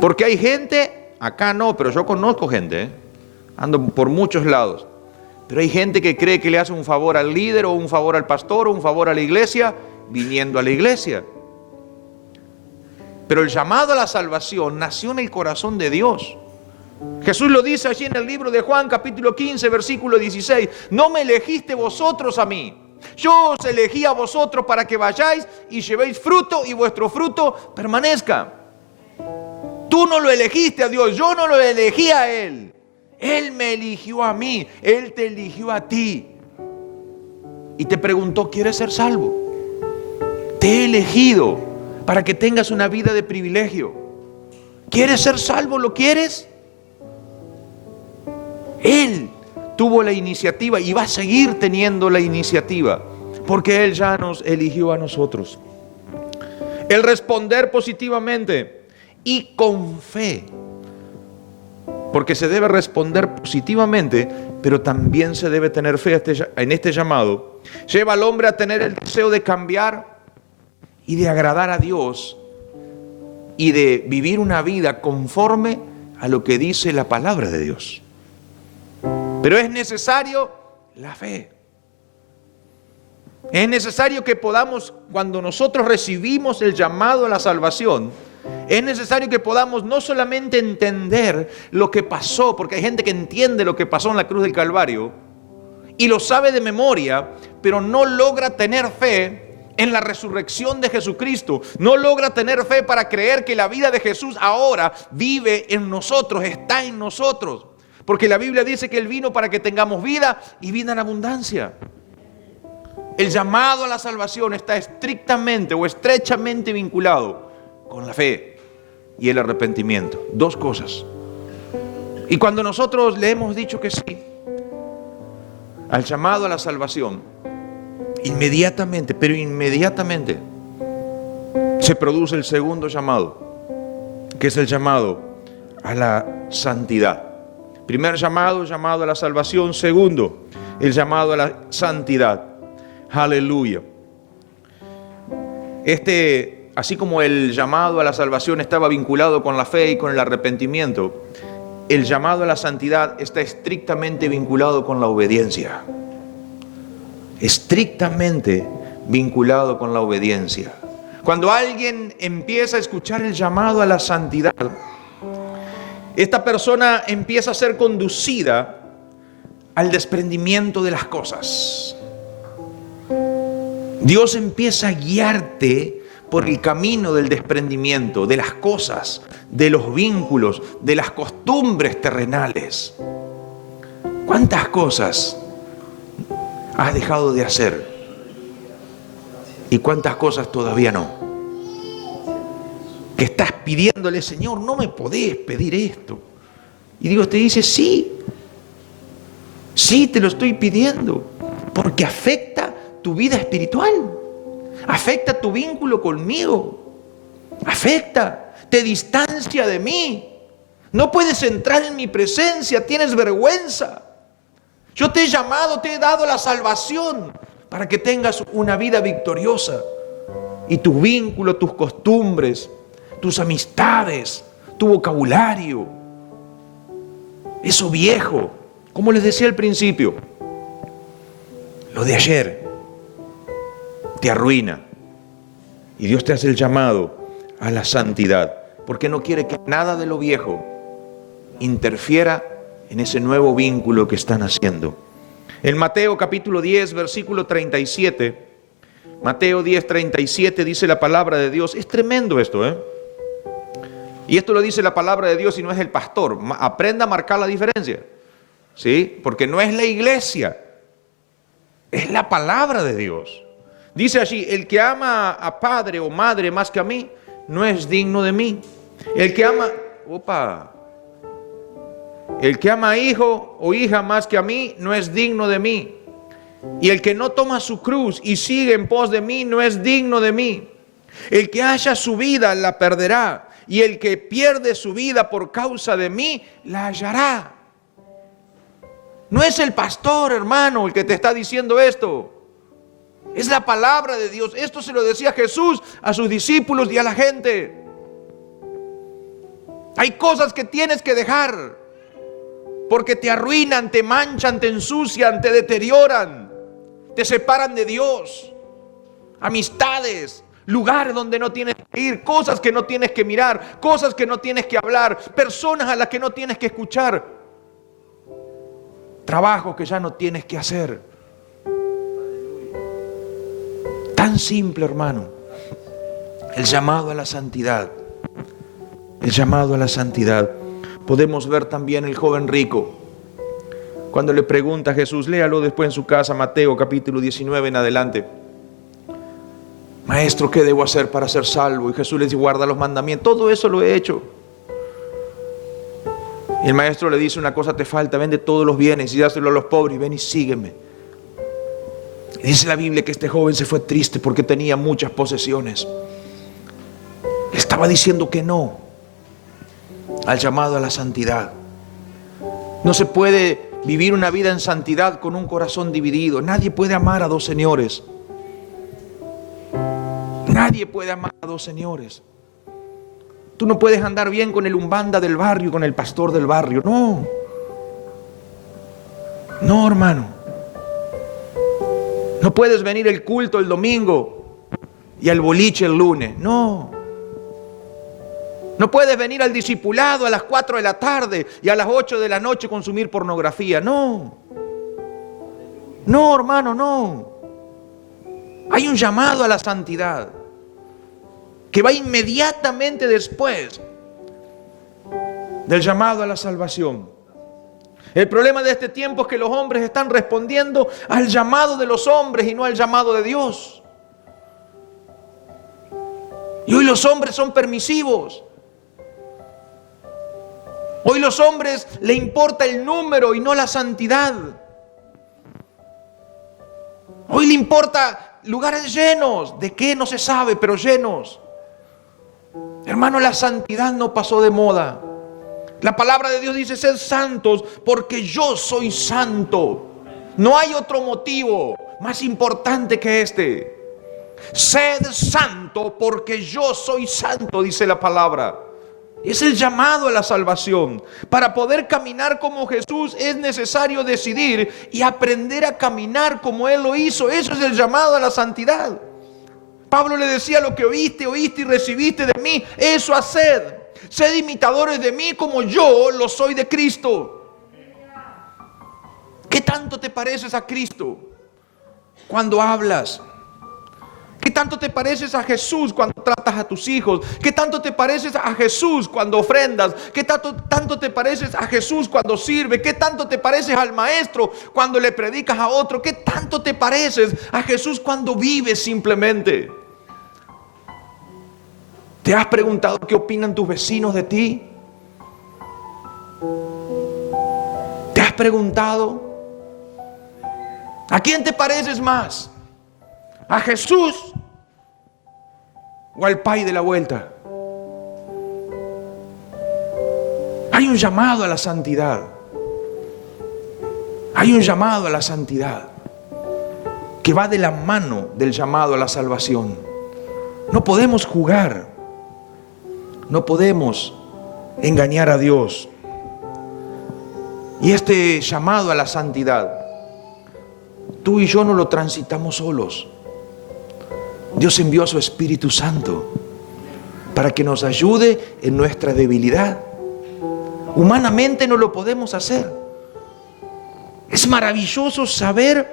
Porque hay gente, acá no, pero yo conozco gente, ando por muchos lados, pero hay gente que cree que le hace un favor al líder o un favor al pastor o un favor a la iglesia viniendo a la iglesia. Pero el llamado a la salvación nació en el corazón de Dios. Jesús lo dice allí en el libro de Juan, capítulo 15, versículo 16. No me elegiste vosotros a mí, yo os elegí a vosotros para que vayáis y llevéis fruto y vuestro fruto permanezca. Tú no lo elegiste a Dios, yo no lo elegí a Él. Él me eligió a mí, Él te eligió a ti. Y te preguntó: ¿quieres ser salvo? Te he elegido para que tengas una vida de privilegio. ¿Quieres ser salvo? ¿Lo quieres? Él tuvo la iniciativa y va a seguir teniendo la iniciativa, porque Él ya nos eligió a nosotros. El responder positivamente y con fe, porque se debe responder positivamente, pero también se debe tener fe en este llamado. Lleva al hombre a tener el deseo de cambiar y de agradar a Dios y de vivir una vida conforme a lo que dice la palabra de Dios. Pero es necesario la fe. Es necesario que podamos, cuando nosotros recibimos el llamado a la salvación, es necesario que podamos no solamente entender lo que pasó, porque hay gente que entiende lo que pasó en la cruz del Calvario y lo sabe de memoria, pero no logra tener fe en la resurrección de Jesucristo. No logra tener fe para creer que la vida de Jesús ahora vive en nosotros, está en nosotros. Porque la Biblia dice que Él vino para que tengamos vida y vida en abundancia. El llamado a la salvación está estrictamente o estrechamente vinculado con la fe y el arrepentimiento. Dos cosas. Y cuando nosotros le hemos dicho que sí al llamado a la salvación, inmediatamente, pero inmediatamente, se produce el segundo llamado, que es el llamado a la santidad. Primer llamado a la salvación. Segundo, el llamado a la santidad. Aleluya. Así como el llamado a la salvación estaba vinculado con la fe y con el arrepentimiento, el llamado a la santidad está estrictamente vinculado con la obediencia. Estrictamente vinculado con la obediencia. Cuando alguien empieza a escuchar el llamado a la santidad, esta persona empieza a ser conducida al desprendimiento de las cosas. Dios empieza a guiarte por el camino del desprendimiento, de las cosas, de los vínculos, de las costumbres terrenales. ¿Cuántas cosas has dejado de hacer? ¿Y cuántas cosas todavía no? Que estás pidiéndole, Señor, no me podés pedir esto. Y Dios te dice, sí, te lo estoy pidiendo, porque afecta tu vida espiritual, afecta tu vínculo conmigo, te distancia de mí, no puedes entrar en mi presencia, tienes vergüenza. Yo te he llamado, te he dado la salvación para que tengas una vida victoriosa. Y tu vínculo, tus costumbres, tus amistades, tu vocabulario, eso viejo, como les decía al principio, lo de ayer te arruina. Y Dios te hace el llamado a la santidad, porque no quiere que nada de lo viejo interfiera en ese nuevo vínculo que están haciendo. En Mateo capítulo 10, versículo 37, Mateo 10, 37 dice la palabra de Dios. Es tremendo esto, Y esto lo dice la palabra de Dios y no es el pastor. Aprenda a marcar la diferencia, ¿sí? Porque no es la iglesia, es la palabra de Dios. Dice allí, el que ama a padre o madre más que a mí, no es digno de mí. El que ama a hijo o hija más que a mí, no es digno de mí. Y el que no toma su cruz y sigue en pos de mí, no es digno de mí. El que haya su vida, la perderá. Y el que pierde su vida por causa de mí, la hallará. No es el pastor, hermano, el que te está diciendo esto. Es la palabra de Dios. Esto se lo decía Jesús a sus discípulos y a la gente. Hay cosas que tienes que dejar, porque te arruinan, te manchan, te ensucian, te deterioran, te separan de Dios. Amistades, lugares donde no tienes que ir, cosas que no tienes que mirar, cosas que no tienes que hablar, personas a las que no tienes que escuchar, trabajos que ya no tienes que hacer. Tan simple, hermano, el llamado a la santidad. El llamado a la santidad. Podemos ver también el joven rico. Cuando le pregunta a Jesús, léalo después en su casa, Mateo capítulo 19 en adelante. Maestro, ¿qué debo hacer para ser salvo? Y Jesús le dice, guarda los mandamientos. Todo eso lo he hecho. Y el maestro le dice: una cosa te falta, vende todos los bienes y dáselo a los pobres y ven y sígueme. Y dice la Biblia que este joven se fue triste porque tenía muchas posesiones. Estaba diciendo que no al llamado a la santidad. No se puede vivir una vida en santidad con un corazón dividido. Nadie puede amar a dos señores. Nadie puede amar a dos señores. Tú no puedes andar bien con el umbanda del barrio, con el pastor del barrio. No. No, hermano. No puedes venir al culto el domingo y al boliche el lunes. No. No puedes venir al discipulado a las 4 de la tarde y a las 8 de la noche consumir pornografía. No. No, hermano, no. Hay un llamado a la santidad que va inmediatamente después del llamado a la salvación. El problema de este tiempo es que los hombres están respondiendo al llamado de los hombres y no al llamado de Dios. Y hoy los hombres son permisivos. Hoy los hombres les importa el número y no la santidad. Hoy le importa lugares llenos. ¿De qué? No se sabe, pero llenos. Hermano, la santidad no pasó de moda. La palabra de Dios dice: sed santos porque yo soy santo. No hay otro motivo más importante que este. Sed santo porque yo soy santo, dice la palabra. Es el llamado a la salvación. Para poder caminar como Jesús es necesario decidir y aprender a caminar como Él lo hizo. Eso es el llamado a la santidad. Pablo le decía: lo que oíste y recibiste de mí, eso haced. Sed imitadores de mí como yo lo soy de Cristo. ¿Qué tanto te pareces a Cristo cuando hablas? ¿Qué tanto te pareces a Jesús cuando tratas a tus hijos? ¿Qué tanto te pareces a Jesús cuando ofrendas? ¿Qué tanto te pareces a Jesús cuando sirves? ¿Qué tanto te pareces al maestro cuando le predicas a otro? ¿Qué tanto te pareces a Jesús cuando vives simplemente? ¿Te has preguntado qué opinan tus vecinos de ti? ¿Te has preguntado a quién te pareces más? ¿A Jesús o al Pai de la vuelta? Hay un llamado a la santidad. Hay un llamado a la santidad que va de la mano del llamado a la salvación. No podemos jugar. No podemos engañar a Dios. Y este llamado a la santidad, tú y yo no lo transitamos solos. Dios envió a su Espíritu Santo para que nos ayude en nuestra debilidad. Humanamente no lo podemos hacer. Es maravilloso saber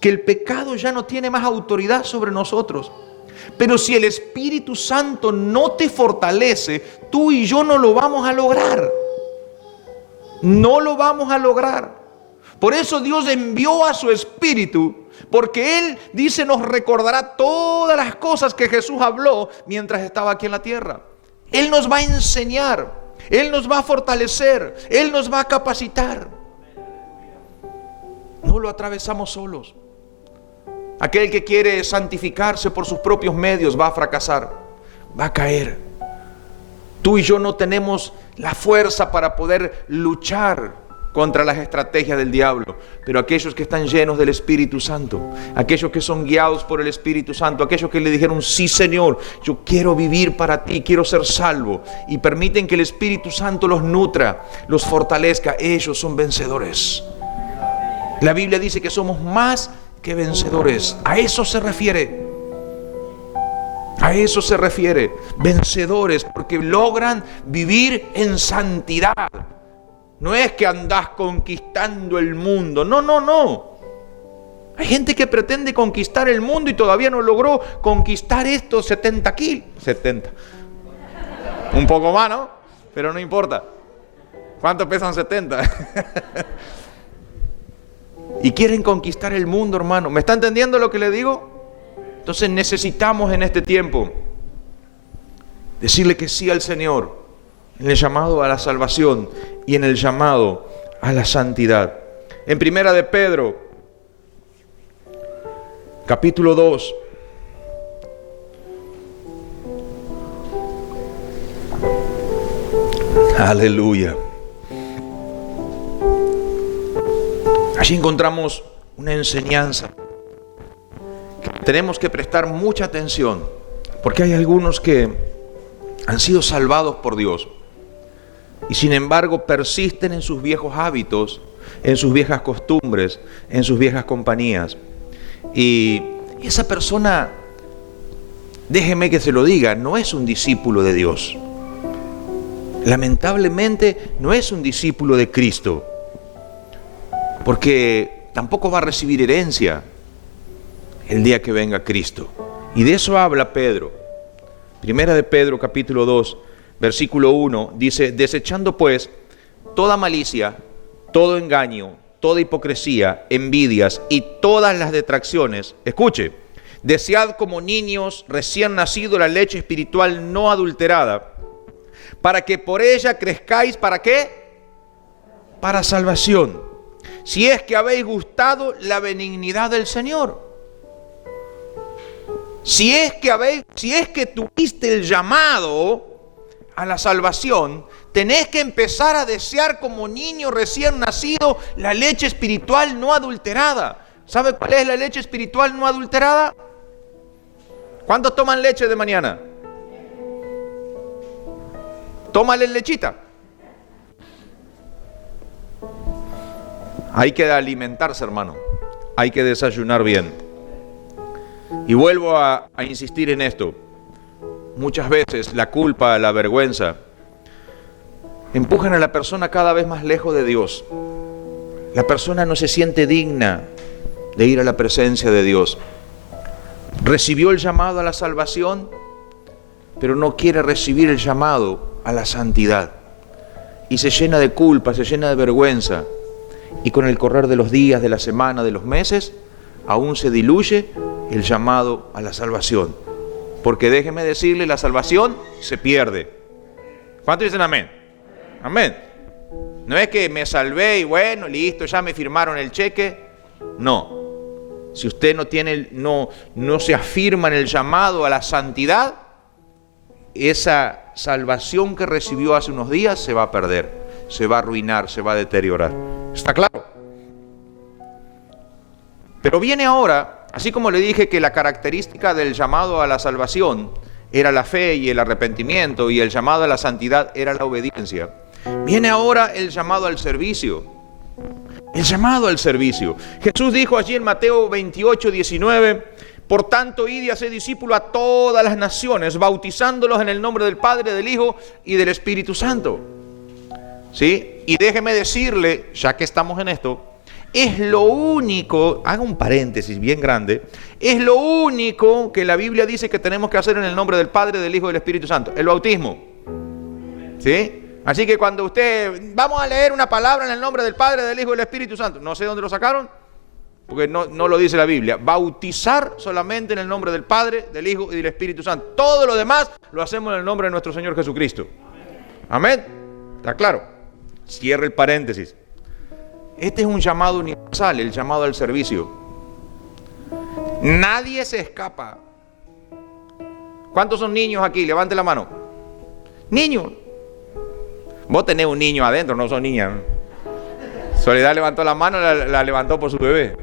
que el pecado ya no tiene más autoridad sobre nosotros. Pero si el Espíritu Santo no te fortalece, tú y yo no lo vamos a lograr. No lo vamos a lograr. Por eso Dios envió a su Espíritu, porque Él dice nos recordará todas las cosas que Jesús habló mientras estaba aquí en la tierra. Él nos va a enseñar, Él nos va a fortalecer, Él nos va a capacitar. No lo atravesamos solos. Aquel que quiere santificarse por sus propios medios va a fracasar, va a caer. Tú y yo no tenemos la fuerza para poder luchar contra las estrategias del diablo, pero aquellos que están llenos del Espíritu Santo, aquellos que son guiados por el Espíritu Santo, aquellos que le dijeron: sí, Señor, yo quiero vivir para ti, quiero ser salvo, y permiten que el Espíritu Santo los nutra, los fortalezca, ellos son vencedores. La Biblia dice que somos más que vencedores. A eso se refiere. A eso se refiere. Vencedores, porque logran vivir en santidad. No es que andás conquistando el mundo. No, no, no. Hay gente que pretende conquistar el mundo y todavía no logró conquistar estos 70 kilos. 70. Un poco más, ¿no? Pero no importa. ¿Cuánto pesan 70? Y quieren conquistar el mundo, hermano. ¿Me está entendiendo lo que le digo? Entonces necesitamos en este tiempo decirle que sí al Señor en el llamado a la salvación y en el llamado a la santidad. En Primera de Pedro, capítulo 2, aleluya. Allí encontramos una enseñanza que tenemos que prestar mucha atención, porque hay algunos que han sido salvados por Dios y sin embargo persisten en sus viejos hábitos, en sus viejas costumbres, en sus viejas compañías. Y esa persona, déjeme que se lo diga, no es un discípulo de Dios. Lamentablemente no es un discípulo de Cristo, porque tampoco va a recibir herencia el día que venga Cristo. Y de eso habla Pedro. Primera de Pedro, capítulo 2, versículo 1, dice: desechando pues toda malicia, todo engaño, toda hipocresía, envidias y todas las detracciones, escuche, desead como niños recién nacidos la leche espiritual no adulterada, para que por ella crezcáis, ¿para qué? Para salvación, si es que habéis gustado la benignidad del Señor. Si es que tuviste el llamado a la salvación, tenés que empezar a desear como niño recién nacido la leche espiritual no adulterada. ¿Sabe cuál es la leche espiritual no adulterada? ¿Cuántos toman leche de mañana? Tómale lechita. Hay que alimentarse, hermano. Hay que desayunar bien. Y vuelvo a insistir en esto. Muchas veces la culpa, la vergüenza, empujan a la persona cada vez más lejos de Dios. La persona no se siente digna de ir a la presencia de Dios. Recibió el llamado a la salvación, pero no quiere recibir el llamado a la santidad. Y se llena de culpa, se llena de vergüenza. Y con el correr de los días, de la semana, de los meses, aún se diluye el llamado a la salvación. Porque déjeme decirle, la salvación se pierde. ¿Cuántos dicen amén? Amén. No es que me salvé y bueno, listo, ya me firmaron el cheque. No. Si usted no se afirma en el llamado a la santidad, esa salvación que recibió hace unos días se va a perder, se va a arruinar, se va a deteriorar. ¿Está claro? Pero viene ahora, así como le dije que la característica del llamado a la salvación era la fe y el arrepentimiento, y el llamado a la santidad era la obediencia, viene ahora el llamado al servicio. El llamado al servicio. Jesús dijo allí en Mateo 28, 19: por tanto, id y haced discípulos a todas las naciones, bautizándolos en el nombre del Padre, del Hijo y del Espíritu Santo. ¿Sí? Y déjeme decirle, ya que estamos en esto, es lo único, haga un paréntesis bien grande, es lo único que la Biblia dice que tenemos que hacer en el nombre del Padre, del Hijo y del Espíritu Santo: el bautismo. ¿Sí? Así que cuando vamos a leer una palabra en el nombre del Padre, del Hijo y del Espíritu Santo, no sé dónde lo sacaron, porque no lo dice la Biblia. Bautizar solamente en el nombre del Padre, del Hijo y del Espíritu Santo. Todo lo demás lo hacemos en el nombre de nuestro Señor Jesucristo. Amén. ¿Está claro? Cierre el paréntesis. Este es un llamado universal, el llamado al servicio. Nadie se escapa. ¿Cuántos son niños aquí? Levante la mano. Niños. Vos tenés un niño adentro, no son niñas. Soledad levantó la mano, la levantó por su bebé.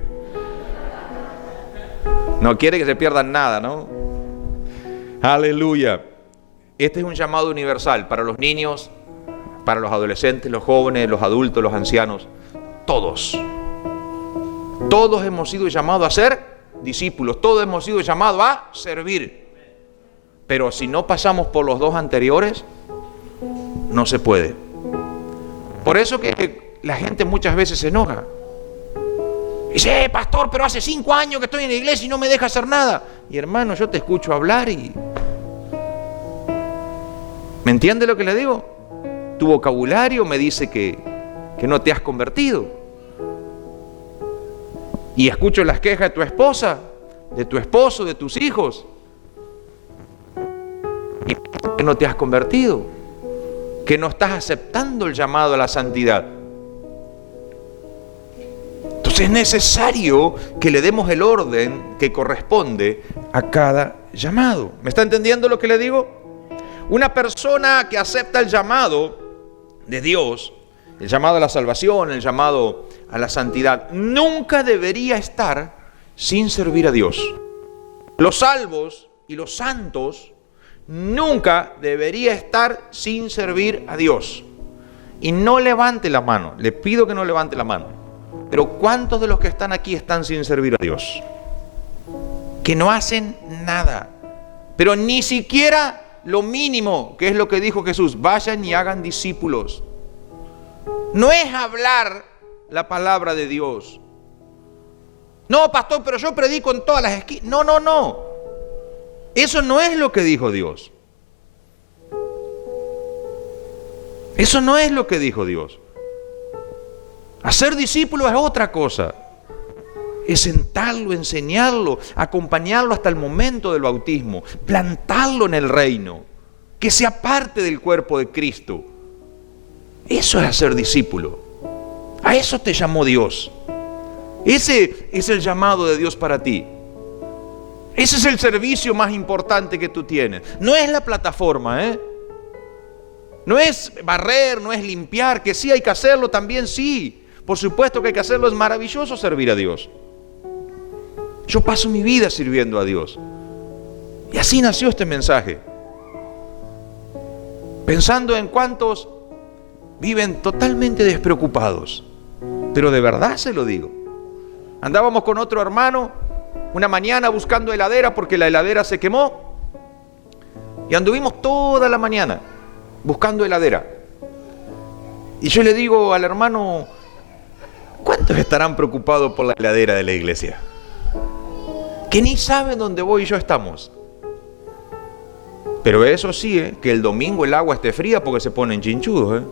No quiere que se pierdan nada, ¿no? Aleluya. Este es un llamado universal para los niños, para los adolescentes, los jóvenes, los adultos, los ancianos. Todos. Todos hemos sido llamados a ser discípulos. Todos hemos sido llamados a servir. Pero si no pasamos por los dos anteriores, no se puede. Por eso que la gente muchas veces se enoja. Dice: pastor, pero hace 5 años que estoy en la iglesia y no me deja hacer nada. Y hermano, yo te escucho hablar y... ¿me entiende lo que le digo? Tu vocabulario me dice que no te has convertido. Y escucho las quejas de tu esposa, de tu esposo, de tus hijos. Y que no te has convertido. que no estás aceptando el llamado a la santidad. Entonces es necesario que le demos el orden que corresponde a cada llamado. ¿Me está entendiendo lo que le digo? Una persona que acepta el llamado de Dios, el llamado a la salvación, el llamado a la santidad, nunca debería estar sin servir a Dios. Los salvos y los santos nunca debería estar sin servir a Dios. Y no levante la mano, le pido que no levante la mano. Pero ¿cuántos de los que están aquí están sin servir a Dios? Que no hacen nada, pero ni siquiera lo mínimo, que es lo que dijo Jesús: vayan y hagan discípulos. No es hablar la palabra de Dios. No, pastor, pero yo predico en todas las esquinas. No. Eso no es lo que dijo Dios. Eso no es lo que dijo Dios. Hacer discípulo es otra cosa. Es sentarlo, enseñarlo, acompañarlo hasta el momento del bautismo, plantarlo en el reino, que sea parte del cuerpo de Cristo. Eso es hacer discípulo. A eso te llamó Dios. Ese es el llamado de Dios para ti. Ese es el servicio más importante que tú tienes. No es la plataforma, no es barrer, no es limpiar, que sí hay que hacerlo, también sí. Por supuesto que hay que hacerlo, es maravilloso servir a Dios. Yo paso mi vida sirviendo a Dios. Y así nació este mensaje. Pensando en cuántos viven totalmente despreocupados. Pero de verdad se lo digo. Andábamos con otro hermano una mañana buscando heladera porque la heladera se quemó. Y anduvimos toda la mañana buscando heladera. Y yo le digo al hermano: ¿cuántos estarán preocupados por la heladera de la iglesia? Que ni saben dónde voy y yo estamos. Pero eso sí, que el domingo el agua esté fría porque se ponen chinchudos.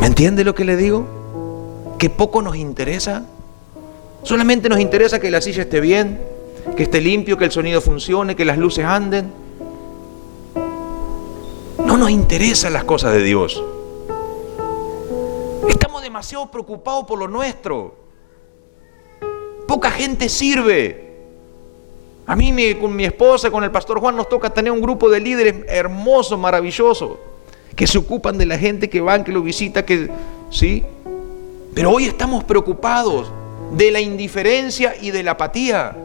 ¿Me entiende lo que le digo? Que poco nos interesa. Solamente nos interesa que la silla esté bien, que esté limpio, que el sonido funcione, que las luces anden. No nos interesan las cosas de Dios. Estamos demasiado preocupados por lo nuestro. Poca gente sirve. A mí, con mi esposa, con el pastor Juan, nos toca tener un grupo de líderes hermosos, maravillosos, que se ocupan de la gente que van, que lo visita, ¿sí? Pero hoy estamos preocupados de la indiferencia y de la apatía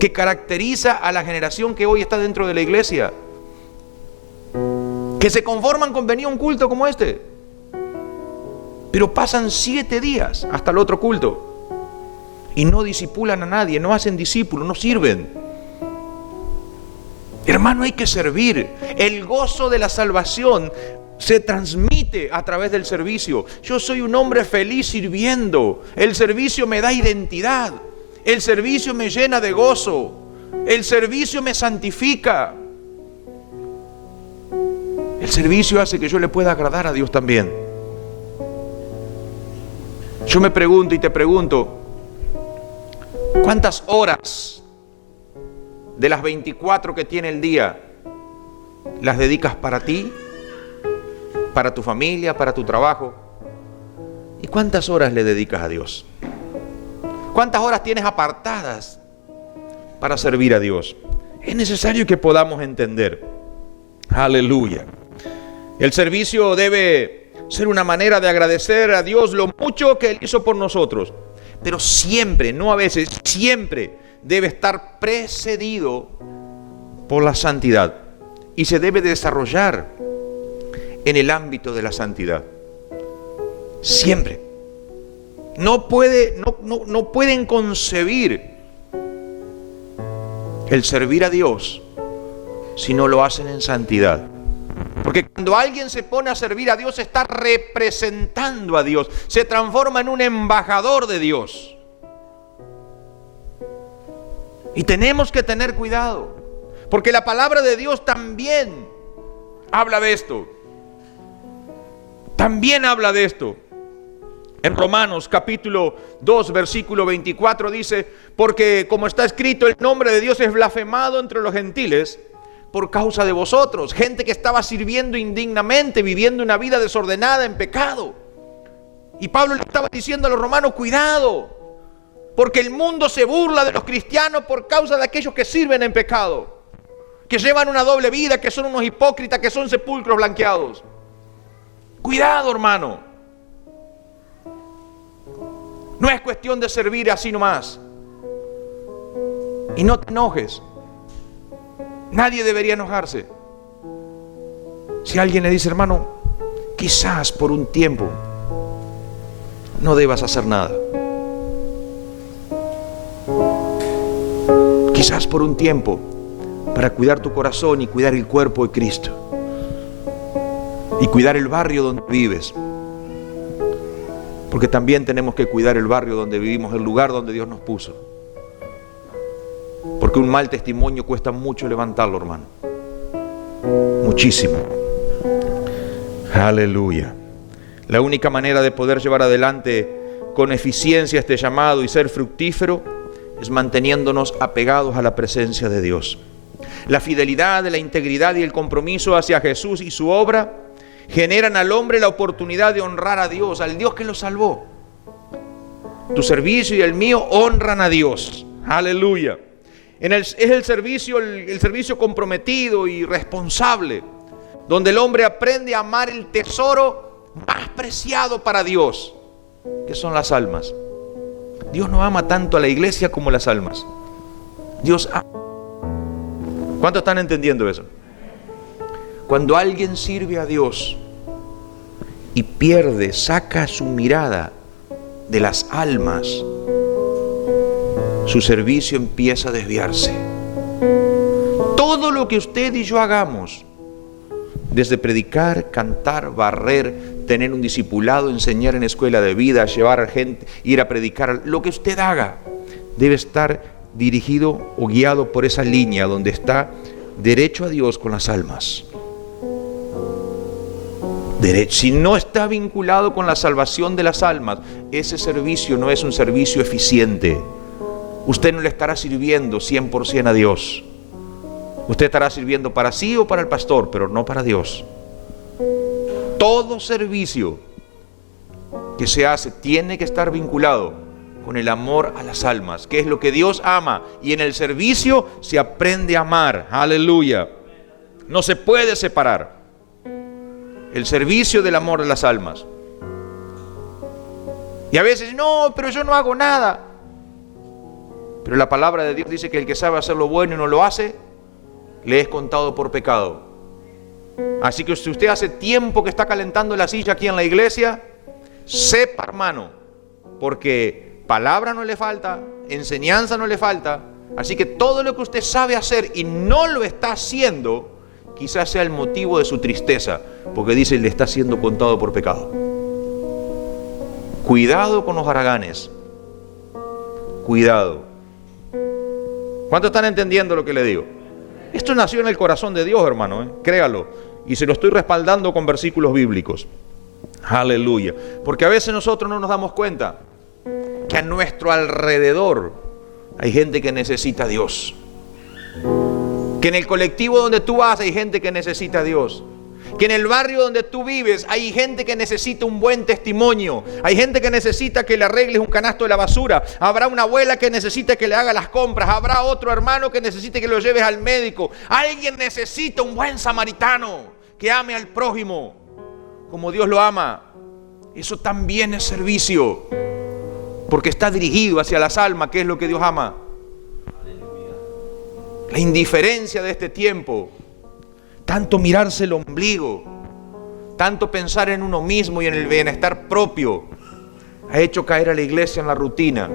que caracteriza a la generación que hoy está dentro de la iglesia, que se conforman con venir a un culto como este, pero pasan 7 días hasta el otro culto y no discipulan a nadie, no hacen discípulos, no sirven. Hermano, hay que servir. El gozo de la salvación se transmite a través del servicio. Yo soy un hombre feliz sirviendo. El servicio me da identidad. El servicio me llena de gozo. El servicio me santifica. El servicio hace que yo le pueda agradar a Dios también. Yo me pregunto y te pregunto, ¿cuántas horas de las 24 que tiene el día las dedicas para ti, para tu familia, para tu trabajo? ¿Y cuántas horas le dedicas a Dios? ¿Cuántas horas tienes apartadas para servir a Dios? Es necesario que podamos entender. Aleluya. El servicio debe ser una manera de agradecer a Dios lo mucho que Él hizo por nosotros. Pero siempre, no a veces, siempre debe estar precedido por la santidad. Y se debe desarrollar en el ámbito de la santidad. Siempre. No pueden concebir el servir a Dios si no lo hacen en santidad. Porque cuando alguien se pone a servir a Dios, está representando a Dios, se transforma en un embajador de Dios. Y tenemos que tener cuidado, porque la palabra de Dios también habla de esto. También habla de esto. En Romanos capítulo 2, versículo 24 dice: porque como está escrito, el nombre de Dios es blasfemado entre los gentiles por causa de vosotros. Gente que estaba sirviendo indignamente, viviendo una vida desordenada en pecado. Y Pablo le estaba diciendo a los romanos: cuidado, porque el mundo se burla de los cristianos por causa de aquellos que sirven en pecado, que llevan una doble vida, que son unos hipócritas, que son sepulcros blanqueados. Cuidado, hermano. No es cuestión de servir así nomás. Y no te enojes. Nadie debería enojarse. Si alguien le dice: hermano, quizás por un tiempo no debas hacer nada. Quizás por un tiempo, para cuidar tu corazón y cuidar el cuerpo de Cristo. Y cuidar el barrio donde vives. Porque también tenemos que cuidar el barrio donde vivimos, el lugar donde Dios nos puso. Porque un mal testimonio cuesta mucho levantarlo, hermano. Muchísimo. Aleluya. La única manera de poder llevar adelante con eficiencia este llamado y ser fructífero es manteniéndonos apegados a la presencia de Dios. La fidelidad, la integridad y el compromiso hacia Jesús y su obra generan al hombre la oportunidad de honrar a Dios, al Dios que lo salvó. Tu servicio y el mío honran a Dios. Aleluya. Es el servicio comprometido y responsable, donde el hombre aprende a amar el tesoro más preciado para Dios, que son las almas. Dios no ama tanto a la iglesia como las almas. Dios ama. ¿Cuántos están entendiendo eso? Cuando alguien sirve a Dios y saca su mirada de las almas, su servicio empieza a desviarse. Todo lo que usted y yo hagamos, desde predicar, cantar, barrer, tener un discipulado, enseñar en escuela de vida, llevar a gente, ir a predicar, lo que usted haga, debe estar dirigido o guiado por esa línea donde está derecho a Dios con las almas. Si no está vinculado con la salvación de las almas, ese servicio no es un servicio eficiente. Usted no le estará sirviendo 100% a Dios. Usted estará sirviendo para sí o para el pastor, pero no para Dios. Todo servicio que se hace tiene que estar vinculado con el amor a las almas, que es lo que Dios ama, y en el servicio se aprende a amar. Aleluya. No se puede separar el servicio del amor de las almas. Y a veces: no, pero yo no hago nada. Pero la palabra de Dios dice que el que sabe hacer lo bueno y no lo hace, le es contado por pecado. Así que si usted hace tiempo que está calentando la silla aquí en la iglesia, sepa, hermano, porque palabra no le falta, enseñanza no le falta. Así que todo lo que usted sabe hacer y no lo está haciendo, quizás sea el motivo de su tristeza, porque dice: le está siendo contado por pecado. Cuidado con los haraganes. Cuidado. ¿Cuántos están entendiendo lo que le digo? Esto nació en el corazón de Dios, hermano, créalo. Y se lo estoy respaldando con versículos bíblicos. Aleluya. Porque a veces nosotros no nos damos cuenta que a nuestro alrededor hay gente que necesita a Dios. Que en el colectivo donde tú vas hay gente que necesita a Dios. Que en el barrio donde tú vives hay gente que necesita un buen testimonio. Hay gente que necesita que le arregles un canasto de la basura. Habrá una abuela que necesita que le haga las compras. Habrá otro hermano que necesite que lo lleves al médico. Alguien necesita un buen samaritano que ame al prójimo como Dios lo ama. Eso también es servicio, porque está dirigido hacia las almas, que es lo que Dios ama. La indiferencia de este tiempo, tanto mirarse el ombligo, tanto pensar en uno mismo y en el bienestar propio, ha hecho caer a la iglesia en la rutina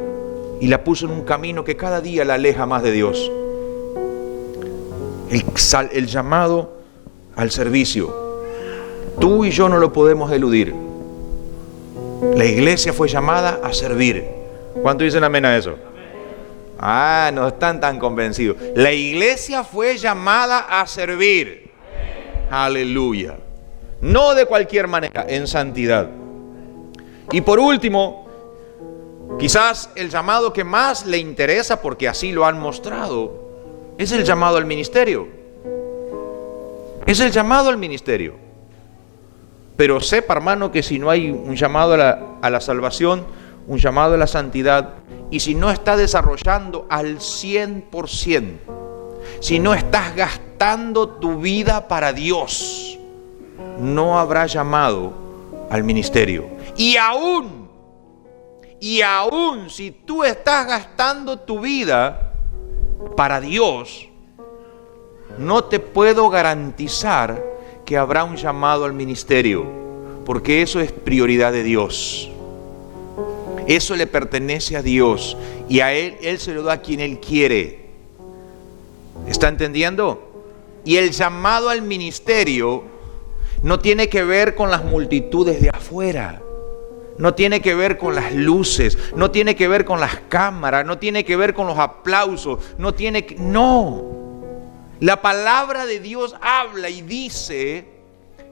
y la puso en un camino que cada día la aleja más de Dios. El llamado al servicio, tú y yo no lo podemos eludir. La iglesia fue llamada a servir. ¿Cuánto dicen amén a eso? Ah, no están tan convencidos. La iglesia fue llamada a servir. Aleluya. No de cualquier manera, en santidad. Y por último, quizás el llamado que más le interesa, porque así lo han mostrado, es el llamado al ministerio. Es el llamado al ministerio. Pero sepa, hermano, que si no hay un llamado a la salvación, un llamado a la santidad, y si no está desarrollando al 100%, si no estás gastando tu vida para Dios, no habrá llamado al ministerio. Y aún si tú estás gastando tu vida para Dios, no te puedo garantizar que habrá un llamado al ministerio, porque eso es prioridad de Dios. Eso le pertenece a Dios y a Él se lo da a quien Él quiere. ¿Está entendiendo? Y el llamado al ministerio no tiene que ver con las multitudes de afuera. No tiene que ver con las luces, no tiene que ver con las cámaras, no tiene que ver con los aplausos, no. La palabra de Dios habla y dice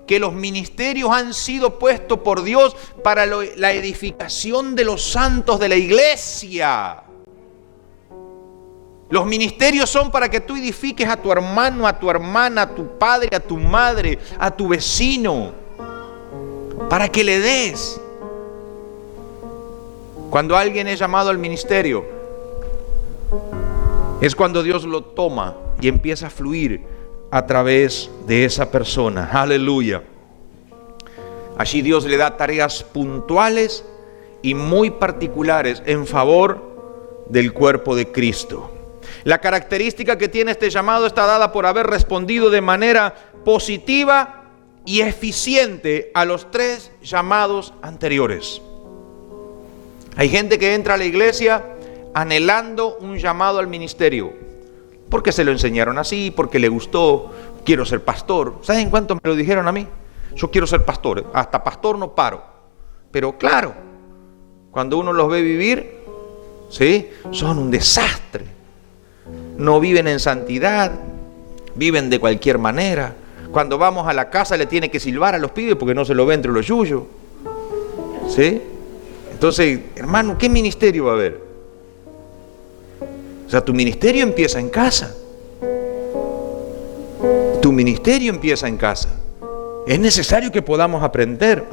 que los ministerios han sido puestos por Dios para la edificación de los santos de la iglesia. Los ministerios son para que tú edifiques a tu hermano, a tu hermana, a tu padre, a tu madre, a tu vecino, para que le des. Cuando alguien es llamado al ministerio, es cuando Dios lo toma y empieza a fluir a través de esa persona. Aleluya. Allí Dios le da tareas puntuales y muy particulares en favor del cuerpo de Cristo. La característica que tiene este llamado está dada por haber respondido de manera positiva y eficiente a los 3 llamados anteriores. Hay gente que entra a la iglesia anhelando un llamado al ministerio, porque se lo enseñaron así, porque le gustó, quiero ser pastor. ¿Saben cuánto me lo dijeron a mí? Yo quiero ser pastor, hasta pastor no paro. Pero claro, cuando uno los ve vivir, ¿sí?, son un desastre. No viven en santidad, viven de cualquier manera. Cuando vamos a la casa le tiene que silbar a los pibes porque no se lo ve entre los yuyos. ¿Sí? Entonces, hermano, ¿qué ministerio va a haber? O sea, tu ministerio empieza en casa. Tu ministerio empieza en casa. Es necesario que podamos aprender.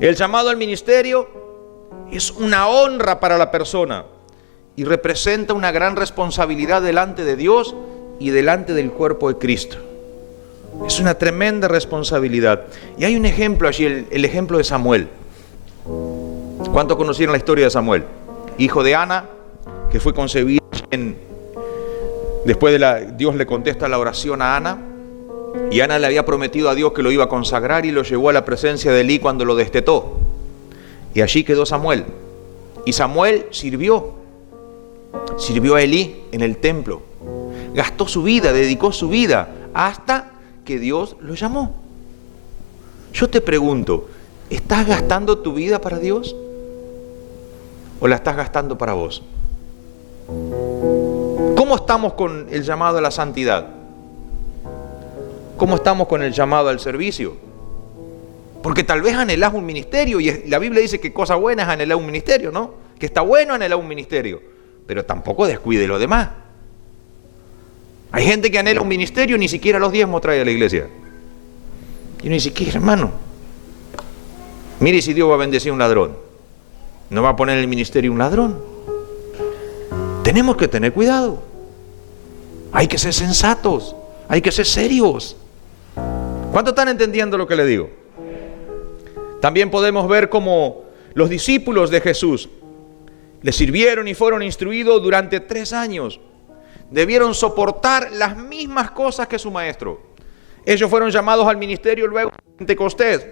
El llamado al ministerio es una honra para la persona y representa una gran responsabilidad delante de Dios y delante del cuerpo de Cristo. Es una tremenda responsabilidad. Y hay un ejemplo allí, el ejemplo de Samuel. ¿Cuántos conocieron la historia de Samuel? Hijo de Ana, que fue concebido después Dios le contesta la oración a Ana, y Ana le había prometido a Dios que lo iba a consagrar y lo llevó a la presencia de Elí cuando lo destetó. Y allí quedó Samuel. Y Samuel sirvió a Elí en el templo. Gastó su vida, dedicó su vida hasta que Dios lo llamó. Yo te pregunto, ¿estás gastando tu vida para Dios? ¿O la estás gastando para vos? ¿Cómo estamos con el llamado a la santidad? ¿Cómo estamos con el llamado al servicio? Porque tal vez anhelás un ministerio, y la Biblia dice que cosa buena es anhelar un ministerio, ¿no? Que está bueno anhelar un ministerio, pero tampoco descuide lo demás. Hay gente que anhela un ministerio y ni siquiera los diezmos trae a la iglesia. Y ni siquiera, hermano. Mire si Dios va a bendecir a un ladrón. ¿No va a poner en el ministerio un ladrón? Tenemos que tener cuidado. Hay que ser sensatos. Hay que ser serios. ¿Cuántos están entendiendo lo que le digo? También podemos ver cómo los discípulos de Jesús le sirvieron y fueron instruidos durante 3 años. Debieron soportar las mismas cosas que su maestro. Ellos fueron llamados al ministerio luego de Pentecostés,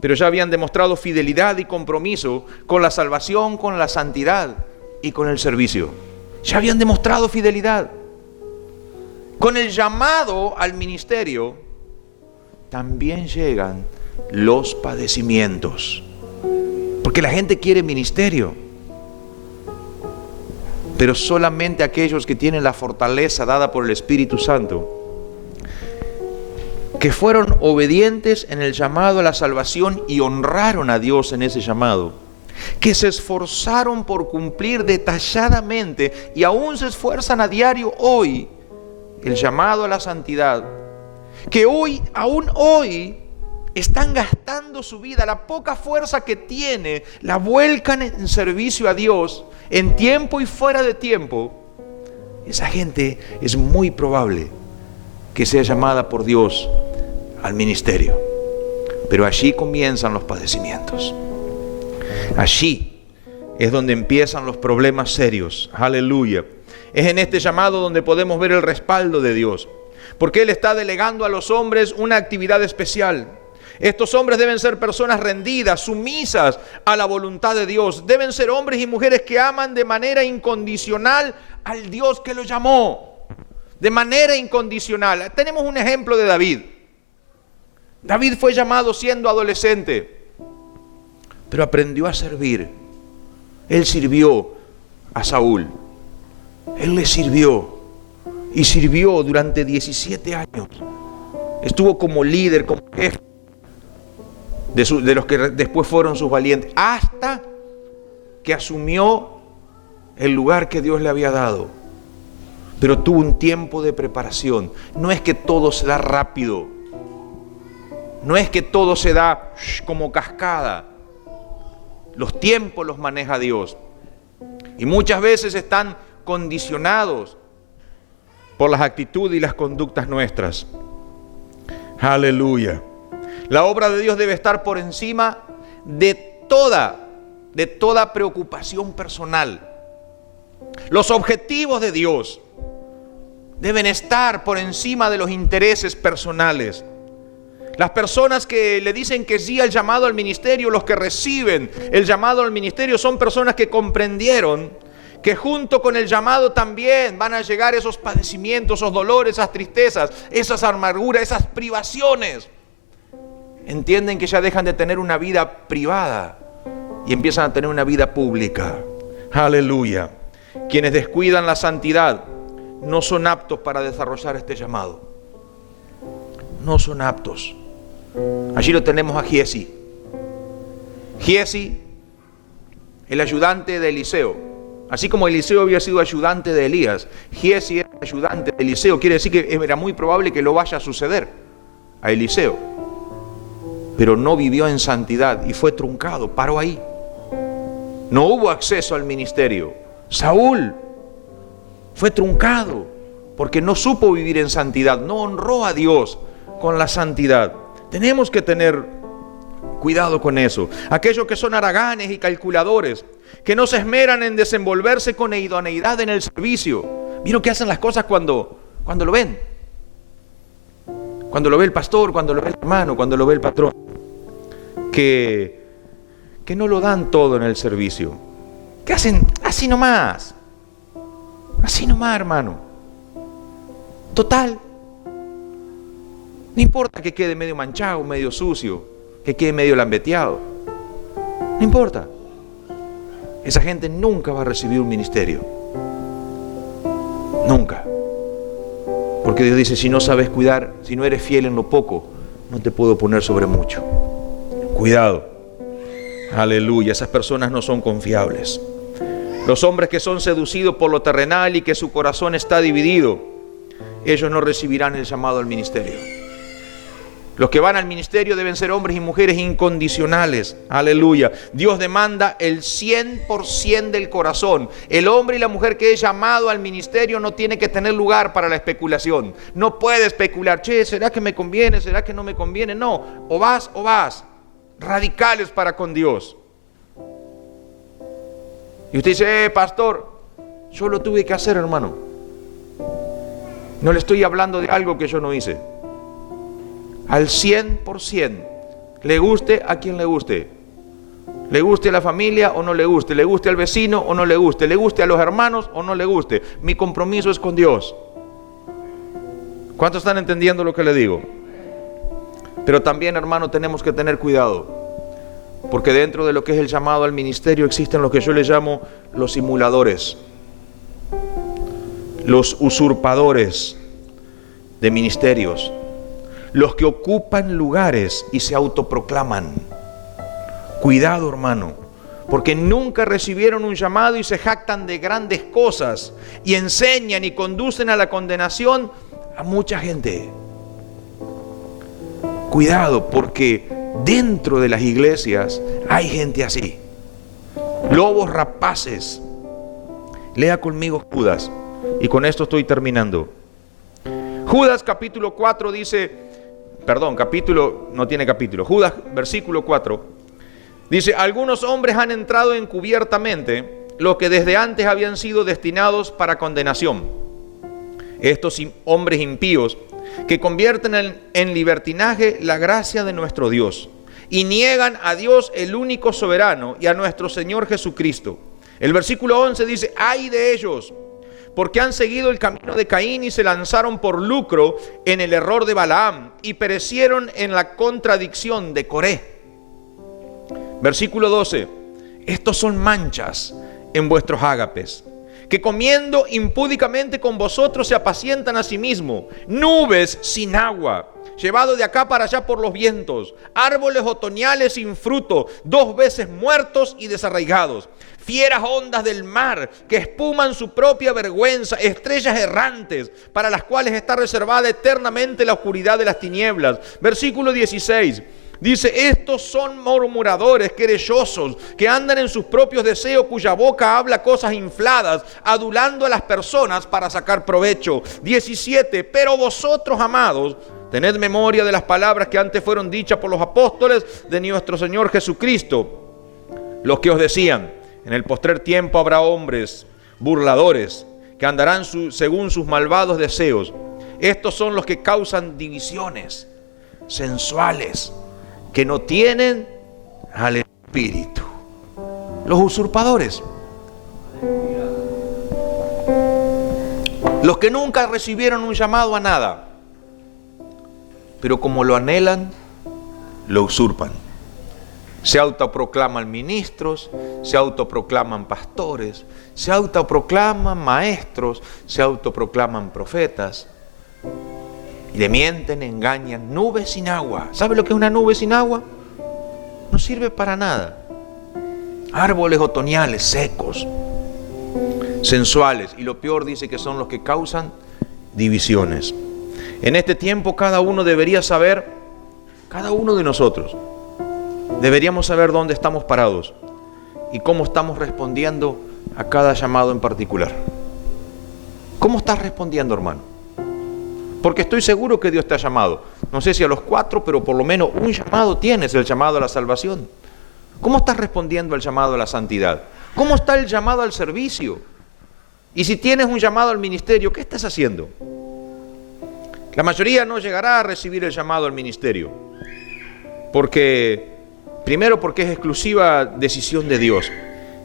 pero ya habían demostrado fidelidad y compromiso con la salvación, con la santidad y con el servicio. Ya habían demostrado fidelidad. Con el llamado al ministerio también llegan los padecimientos, porque la gente quiere ministerio, pero solamente aquellos que tienen la fortaleza dada por el Espíritu Santo que fueron obedientes en el llamado a la salvación y honraron a Dios en ese llamado, que se esforzaron por cumplir detalladamente y aún se esfuerzan a diario hoy el llamado a la santidad, que hoy, aún hoy, están gastando su vida, la poca fuerza que tiene, la vuelcan en servicio a Dios, en tiempo y fuera de tiempo. Esa gente es muy probable que sea llamada por Dios al ministerio. Pero allí comienzan los padecimientos. Allí es donde empiezan los problemas serios. Aleluya. Es en este llamado donde podemos ver el respaldo de Dios, porque Él está delegando a los hombres una actividad especial. Estos hombres deben ser personas rendidas, sumisas a la voluntad de Dios. Deben ser hombres y mujeres que aman de manera incondicional al Dios que los llamó. De manera incondicional. Tenemos un ejemplo de David. David fue llamado siendo adolescente, pero aprendió a servir. Él sirvió a Saúl. Él le sirvió y sirvió durante 17 años. Estuvo como líder, como jefe de los que después fueron sus valientes, hasta que asumió el lugar que Dios le había dado. Pero tuvo un tiempo de preparación. No es que todo se da rápido. No es que todo se da como cascada. Los tiempos los maneja Dios. Y muchas veces están condicionados por las actitudes y las conductas nuestras. Aleluya. La obra de Dios debe estar por encima de toda preocupación personal. Los objetivos de Dios deben estar por encima de los intereses personales. Las personas que le dicen que sí al llamado al ministerio, los que reciben el llamado al ministerio, son personas que comprendieron que junto con el llamado también van a llegar esos padecimientos, esos dolores, esas tristezas, esas amarguras, esas privaciones. Entienden que ya dejan de tener una vida privada y empiezan a tener una vida pública. Aleluya. Quienes descuidan la santidad no son aptos para desarrollar este llamado. No son aptos. Allí lo tenemos a Giezi. Giezi, el ayudante de Eliseo. Así como Eliseo había sido ayudante de Elías, Giezi era ayudante de Eliseo. Quiere decir que era muy probable que lo vaya a suceder a Eliseo. Pero no vivió en santidad y fue truncado, paró ahí. No hubo acceso al ministerio. Saúl fue truncado porque no supo vivir en santidad, no honró a Dios con la santidad. Tenemos que tener cuidado con eso. Aquellos que son haraganes y calculadores, que no se esmeran en desenvolverse con idoneidad en el servicio. Mira que hacen las cosas cuando lo ven. Cuando lo ve el pastor, cuando lo ve el hermano, cuando lo ve el patrón. Que no lo dan todo en el servicio. Que hacen así nomás. Así nomás, hermano. Total. No importa que quede medio manchado, medio sucio, que quede medio lambeteado. No importa. Esa gente nunca va a recibir un ministerio. Nunca. Porque Dios dice, si no sabes cuidar, si no eres fiel en lo poco, no te puedo poner sobre mucho. Cuidado. Aleluya. Esas personas no son confiables. Los hombres que son seducidos por lo terrenal y que su corazón está dividido, ellos no recibirán el llamado al ministerio. Los que van al ministerio deben ser hombres y mujeres incondicionales. Aleluya. Dios demanda el 100% del corazón. El hombre y la mujer que es llamado al ministerio no tiene que tener lugar para la especulación. No puede especular. ¿Será que me conviene? ¿Será que no me conviene? No. O vas o vas. Radicales para con Dios. Y usted dice, pastor, yo lo tuve que hacer, hermano. No le estoy hablando de algo que yo no hice. Al 100%, le guste a quien le guste. Le guste a la familia o no le guste. Le guste al vecino o no le guste. Le guste a los hermanos o no le guste. Mi compromiso es con Dios. ¿Cuántos están entendiendo lo que le digo? Pero también, hermano, tenemos que tener cuidado. Porque dentro de lo que es el llamado al ministerio existen lo que yo le llamo los simuladores. Los usurpadores de ministerios. los que ocupan lugares y se autoproclaman. Cuidado, hermano, porque nunca recibieron un llamado y se jactan de grandes cosas y enseñan y conducen a la condenación a mucha gente. Cuidado, porque dentro de las iglesias hay gente así. Lobos rapaces. Lea conmigo Judas, y con esto estoy terminando. Judas capítulo 4 dice, Judas versículo 4, dice: algunos hombres han entrado encubiertamente, los que desde antes habían sido destinados para condenación. Estos hombres impíos que convierten en libertinaje la gracia de nuestro Dios y niegan a Dios el único soberano y a nuestro Señor Jesucristo. El versículo 11 dice: ay de ellos, porque han seguido el camino de Caín y se lanzaron por lucro en el error de Balaam y perecieron en la contradicción de Coré. Versículo 12: estos son manchas en vuestros ágapes, que comiendo impúdicamente con vosotros se apacientan a sí mismos, nubes sin agua, llevados de acá para allá por los vientos, árboles otoñales sin fruto, 2 veces muertos y desarraigados, fieras ondas del mar que espuman su propia vergüenza, estrellas errantes para las cuales está reservada eternamente la oscuridad de las tinieblas. Versículo 16. Dice: estos son murmuradores, querellosos, que andan en sus propios deseos, cuya boca habla cosas infladas, adulando a las personas para sacar provecho. 17. Pero vosotros, amados, tened memoria de las palabras que antes fueron dichas por los apóstoles de nuestro Señor Jesucristo, los que os decían: en el postrer tiempo habrá hombres burladores que andarán según sus malvados deseos. Estos son los que causan divisiones, sensuales, que no tienen al Espíritu. Los usurpadores, los que nunca recibieron un llamado a nada, pero como lo anhelan, lo usurpan. Se autoproclaman ministros, se autoproclaman pastores, se autoproclaman maestros, se autoproclaman profetas. Y le mienten, engañan. Nubes sin agua. ¿Sabe lo que es una nube sin agua? No sirve para nada. Árboles otoñales secos, sensuales. Y lo peor, dice que son los que causan divisiones. En este tiempo cada uno debería saber, cada uno de nosotros, deberíamos saber dónde estamos parados y cómo estamos respondiendo a cada llamado en particular. ¿Cómo estás respondiendo, hermano? Porque estoy seguro que Dios te ha llamado. No sé si a los 4, pero por lo menos un llamado tienes, el llamado a la salvación. ¿Cómo estás respondiendo al llamado a la santidad? ¿Cómo está el llamado al servicio? Y si tienes un llamado al ministerio, ¿qué estás haciendo? La mayoría no llegará a recibir el llamado al ministerio. Primero porque es exclusiva decisión de Dios.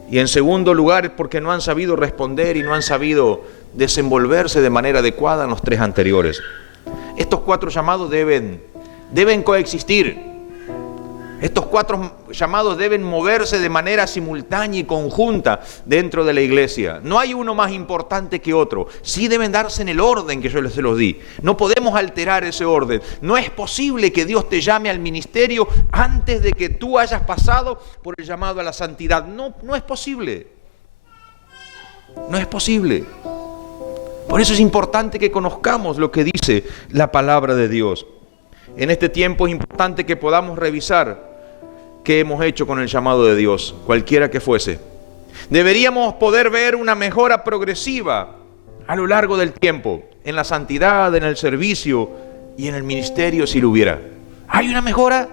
Y en segundo lugar porque no han sabido responder y no han sabido desenvolverse de manera adecuada en los 3 anteriores. Estos 4 llamados deben coexistir. Estos 4 llamados deben moverse de manera simultánea y conjunta dentro de la iglesia. No hay uno más importante que otro. Sí deben darse en el orden que yo les los di. No podemos alterar ese orden. No es posible que Dios te llame al ministerio antes de que tú hayas pasado por el llamado a la santidad. No es posible. No es posible. Por eso es importante que conozcamos lo que dice la palabra de Dios. En este tiempo es importante que podamos revisar qué hemos hecho con el llamado de Dios, cualquiera que fuese. Deberíamos poder ver una mejora progresiva a lo largo del tiempo, en la santidad, en el servicio y en el ministerio, si lo hubiera. ¿Hay una mejora?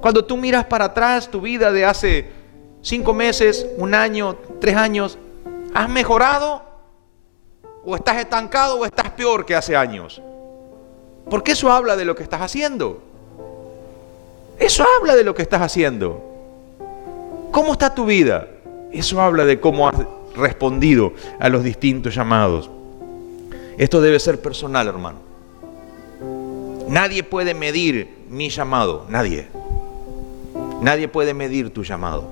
Cuando tú miras para atrás tu vida de hace 5 meses, 1 año, 3 años, ¿has mejorado? ¿O estás estancado o estás peor que hace años? Porque eso habla de lo que estás haciendo. Eso habla de lo que estás haciendo. ¿Cómo está tu vida? Eso habla de cómo has respondido a los distintos llamados. Esto debe ser personal, hermano. Nadie puede medir mi llamado. Nadie. Nadie puede medir tu llamado.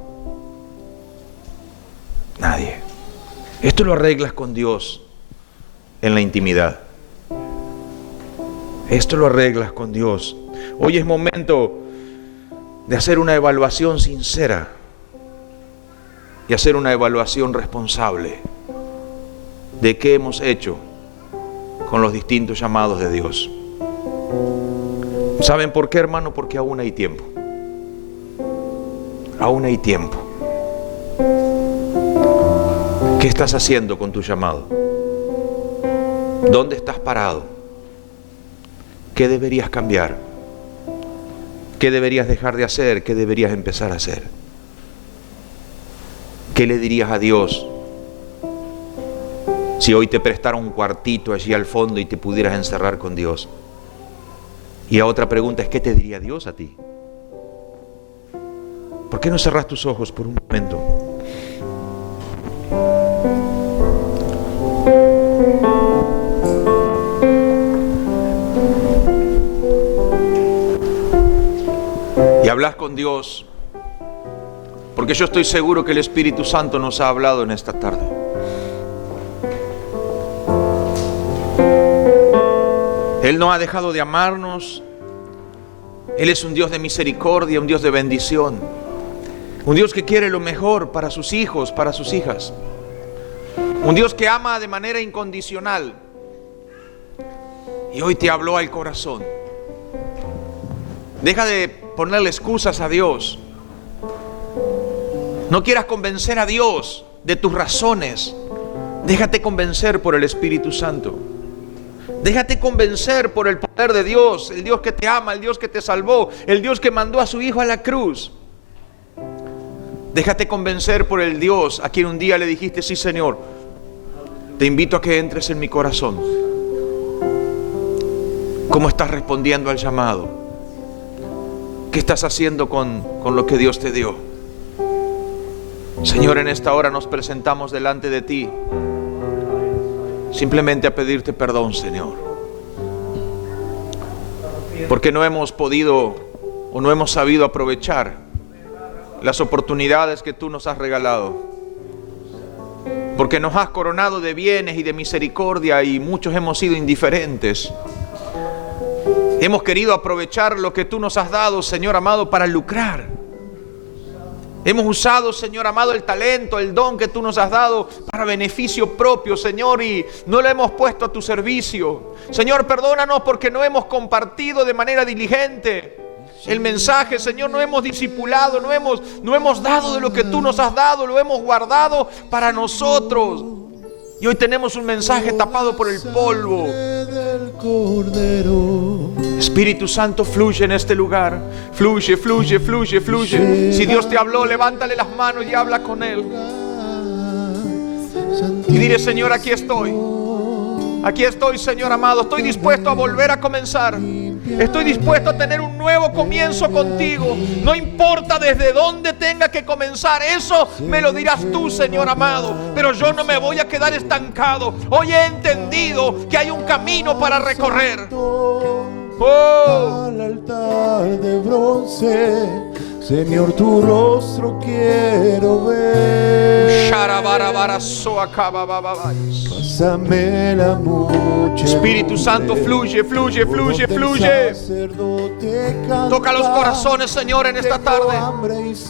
Nadie. Esto lo arreglas con Dios en la intimidad. Esto lo arreglas con Dios. Hoy es momento de hacer una evaluación sincera y hacer una evaluación responsable de qué hemos hecho con los distintos llamados de Dios. ¿Saben por qué, hermano? Porque aún hay tiempo. Aún hay tiempo. ¿Qué estás haciendo con tu llamado? ¿Dónde estás parado? ¿Qué deberías cambiar? ¿Qué deberías dejar de hacer? ¿Qué deberías empezar a hacer? ¿Qué le dirías a Dios si hoy te prestara un cuartito allí al fondo y te pudieras encerrar con Dios? Y a otra pregunta es, ¿qué te diría Dios a ti? ¿Por qué no cerrás tus ojos por un momento? Y hablas con Dios, porque yo estoy seguro que el Espíritu Santo nos ha hablado en esta tarde. Él no ha dejado de amarnos. Él es un Dios de misericordia, un Dios de bendición, un Dios que quiere lo mejor para sus hijos, para sus hijas, un Dios que ama de manera incondicional. Y hoy te habló al corazón. Deja de ponerle excusas a Dios. No quieras convencer a Dios de tus razones. Déjate convencer por el Espíritu Santo. Déjate convencer por el poder de Dios, el Dios que te ama, el Dios que te salvó, el Dios que mandó a su Hijo a la cruz. Déjate convencer por el Dios a quien un día le dijiste, sí, Señor, te invito a que entres en mi corazón. ¿Cómo estás respondiendo al llamado? ¿Qué estás haciendo con lo que Dios te dio? Señor, en esta hora nos presentamos delante de ti, simplemente a pedirte perdón, Señor, porque no hemos podido o no hemos sabido aprovechar las oportunidades que tú nos has regalado, porque nos has coronado de bienes y de misericordia y muchos hemos sido indiferentes. Hemos querido aprovechar lo que tú nos has dado, Señor amado, para lucrar. Hemos usado, Señor amado, el talento, el don que tú nos has dado para beneficio propio, Señor, y no lo hemos puesto a tu servicio. Señor, perdónanos porque no hemos compartido de manera diligente el mensaje, Señor, no hemos discipulado, no hemos dado de lo que tú nos has dado, lo hemos guardado para nosotros. Y hoy tenemos un mensaje tapado por el polvo. Espíritu Santo, fluye en este lugar. Fluye, fluye, fluye, fluye. Si Dios te habló, levántale las manos y habla con Él. Y dile, Señor, aquí estoy. Aquí estoy, Señor amado. Estoy dispuesto a volver a comenzar. Estoy dispuesto a tener un nuevo comienzo contigo. No importa desde dónde tenga que comenzar. Eso me lo dirás tú, Señor amado. Pero yo no me voy a quedar estancado. Hoy he entendido que hay un camino para recorrer. Al altar de bronce, Señor, tu rostro quiero ver. Pásame la mucha. Espíritu Santo, fluye, fluye, fluye, fluye. Toca los corazones, Señor, en esta tarde.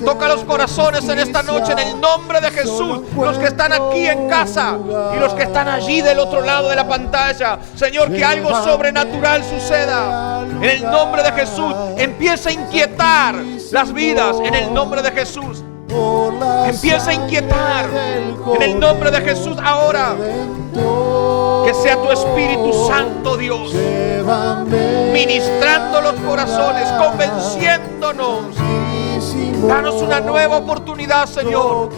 Toca los corazones en esta noche, en el nombre de Jesús. Los que están aquí en casa y los que están allí del otro lado de la pantalla. Señor, que algo sobrenatural suceda. En el nombre de Jesús, empieza a inquietar las vidas en el nombre de Jesús. Empieza a inquietar en el nombre de Jesús ahora. Que sea tu Espíritu Santo, Dios, ministrando los corazones, convenciéndonos. Danos una nueva oportunidad, Señor.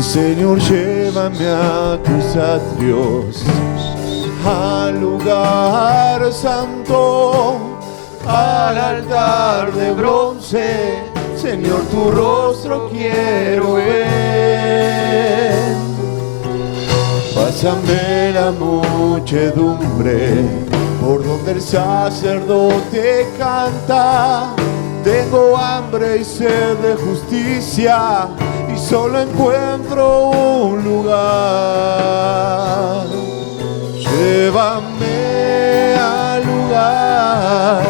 Señor, llévame a tus atrios, al lugar santo, al altar de bronce. Señor, tu rostro quiero ver. Pásame la muchedumbre por donde el sacerdote canta. Tengo hambre y sed de justicia, y solo encuentro un lugar. Llévame al lugar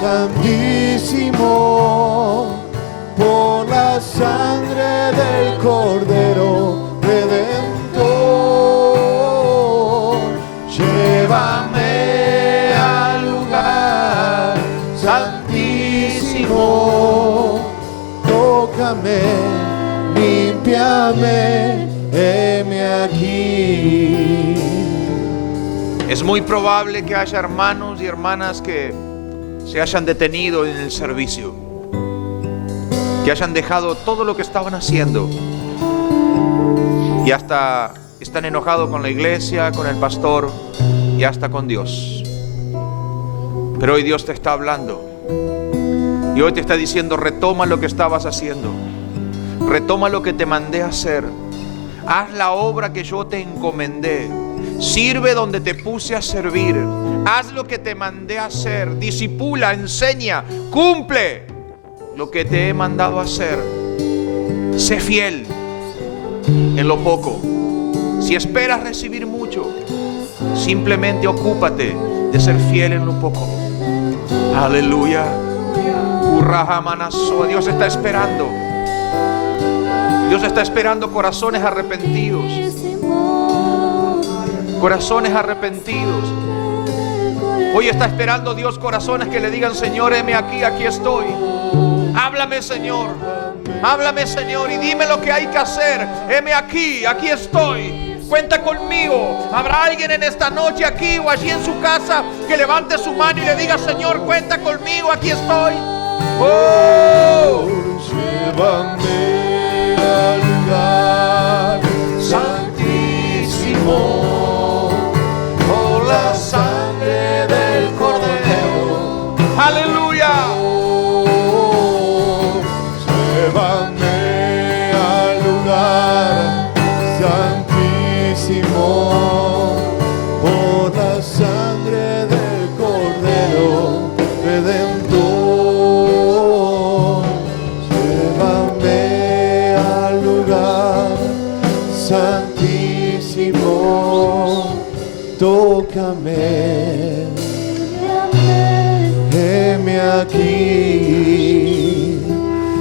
santísimo por la sangre del Cordero Redentor. Llévame al lugar santísimo, tócame, límpiame, heme aquí. Es muy probable que haya hermanos y hermanas que se hayan detenido en el servicio, que hayan dejado todo lo que estaban haciendo y hasta están enojados con la iglesia, con el pastor y hasta con Dios. Pero hoy Dios te está hablando y hoy te está diciendo: retoma lo que estabas haciendo, retoma lo que te mandé a hacer, haz la obra que yo te encomendé, sirve donde te puse a servir, haz lo que te mandé a hacer, disipula, enseña, cumple lo que te he mandado a hacer. Sé fiel en lo poco. Si esperas recibir mucho, simplemente ocúpate de ser fiel en lo poco. Aleluya. Dios está esperando. Dios está esperando corazones arrepentidos. Corazones arrepentidos. Hoy está esperando Dios corazones que le digan: Señor, heme aquí, aquí estoy. Háblame, Señor. Háblame, Señor, y dime lo que hay que hacer. Heme aquí, aquí estoy. Cuenta conmigo. ¿Habrá alguien en esta noche aquí o allí en su casa que levante su mano y le diga: Señor, cuenta conmigo, aquí estoy? ¡Oh! Llévame al lugar santísimo por la sangre del Cordero. ¡Aleluya! Llévame al lugar santísimo por la sangre del Cordero Redentor. Llévame al lugar santísimo, tócame, heme aquí.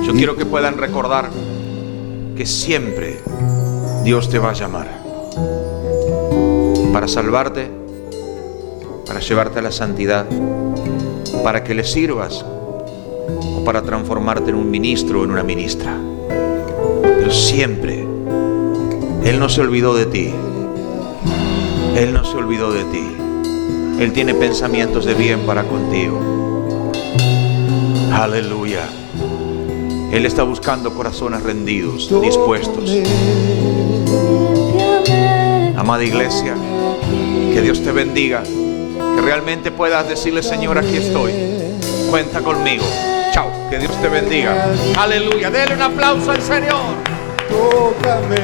Yo quiero que puedan recordar que siempre Dios te va a llamar para salvarte, para llevarte a la santidad, para que le sirvas o para transformarte en un ministro o en una ministra. Pero siempre Él no se olvidó de ti. Él no se olvidó de ti. Él tiene pensamientos de bien para contigo. Aleluya. Él está buscando corazones rendidos, dispuestos. Amada iglesia, que Dios te bendiga, que realmente puedas decirle: Señor, aquí estoy, cuenta conmigo. Chao, que Dios te bendiga. Aleluya, dele un aplauso al Señor. Tócame.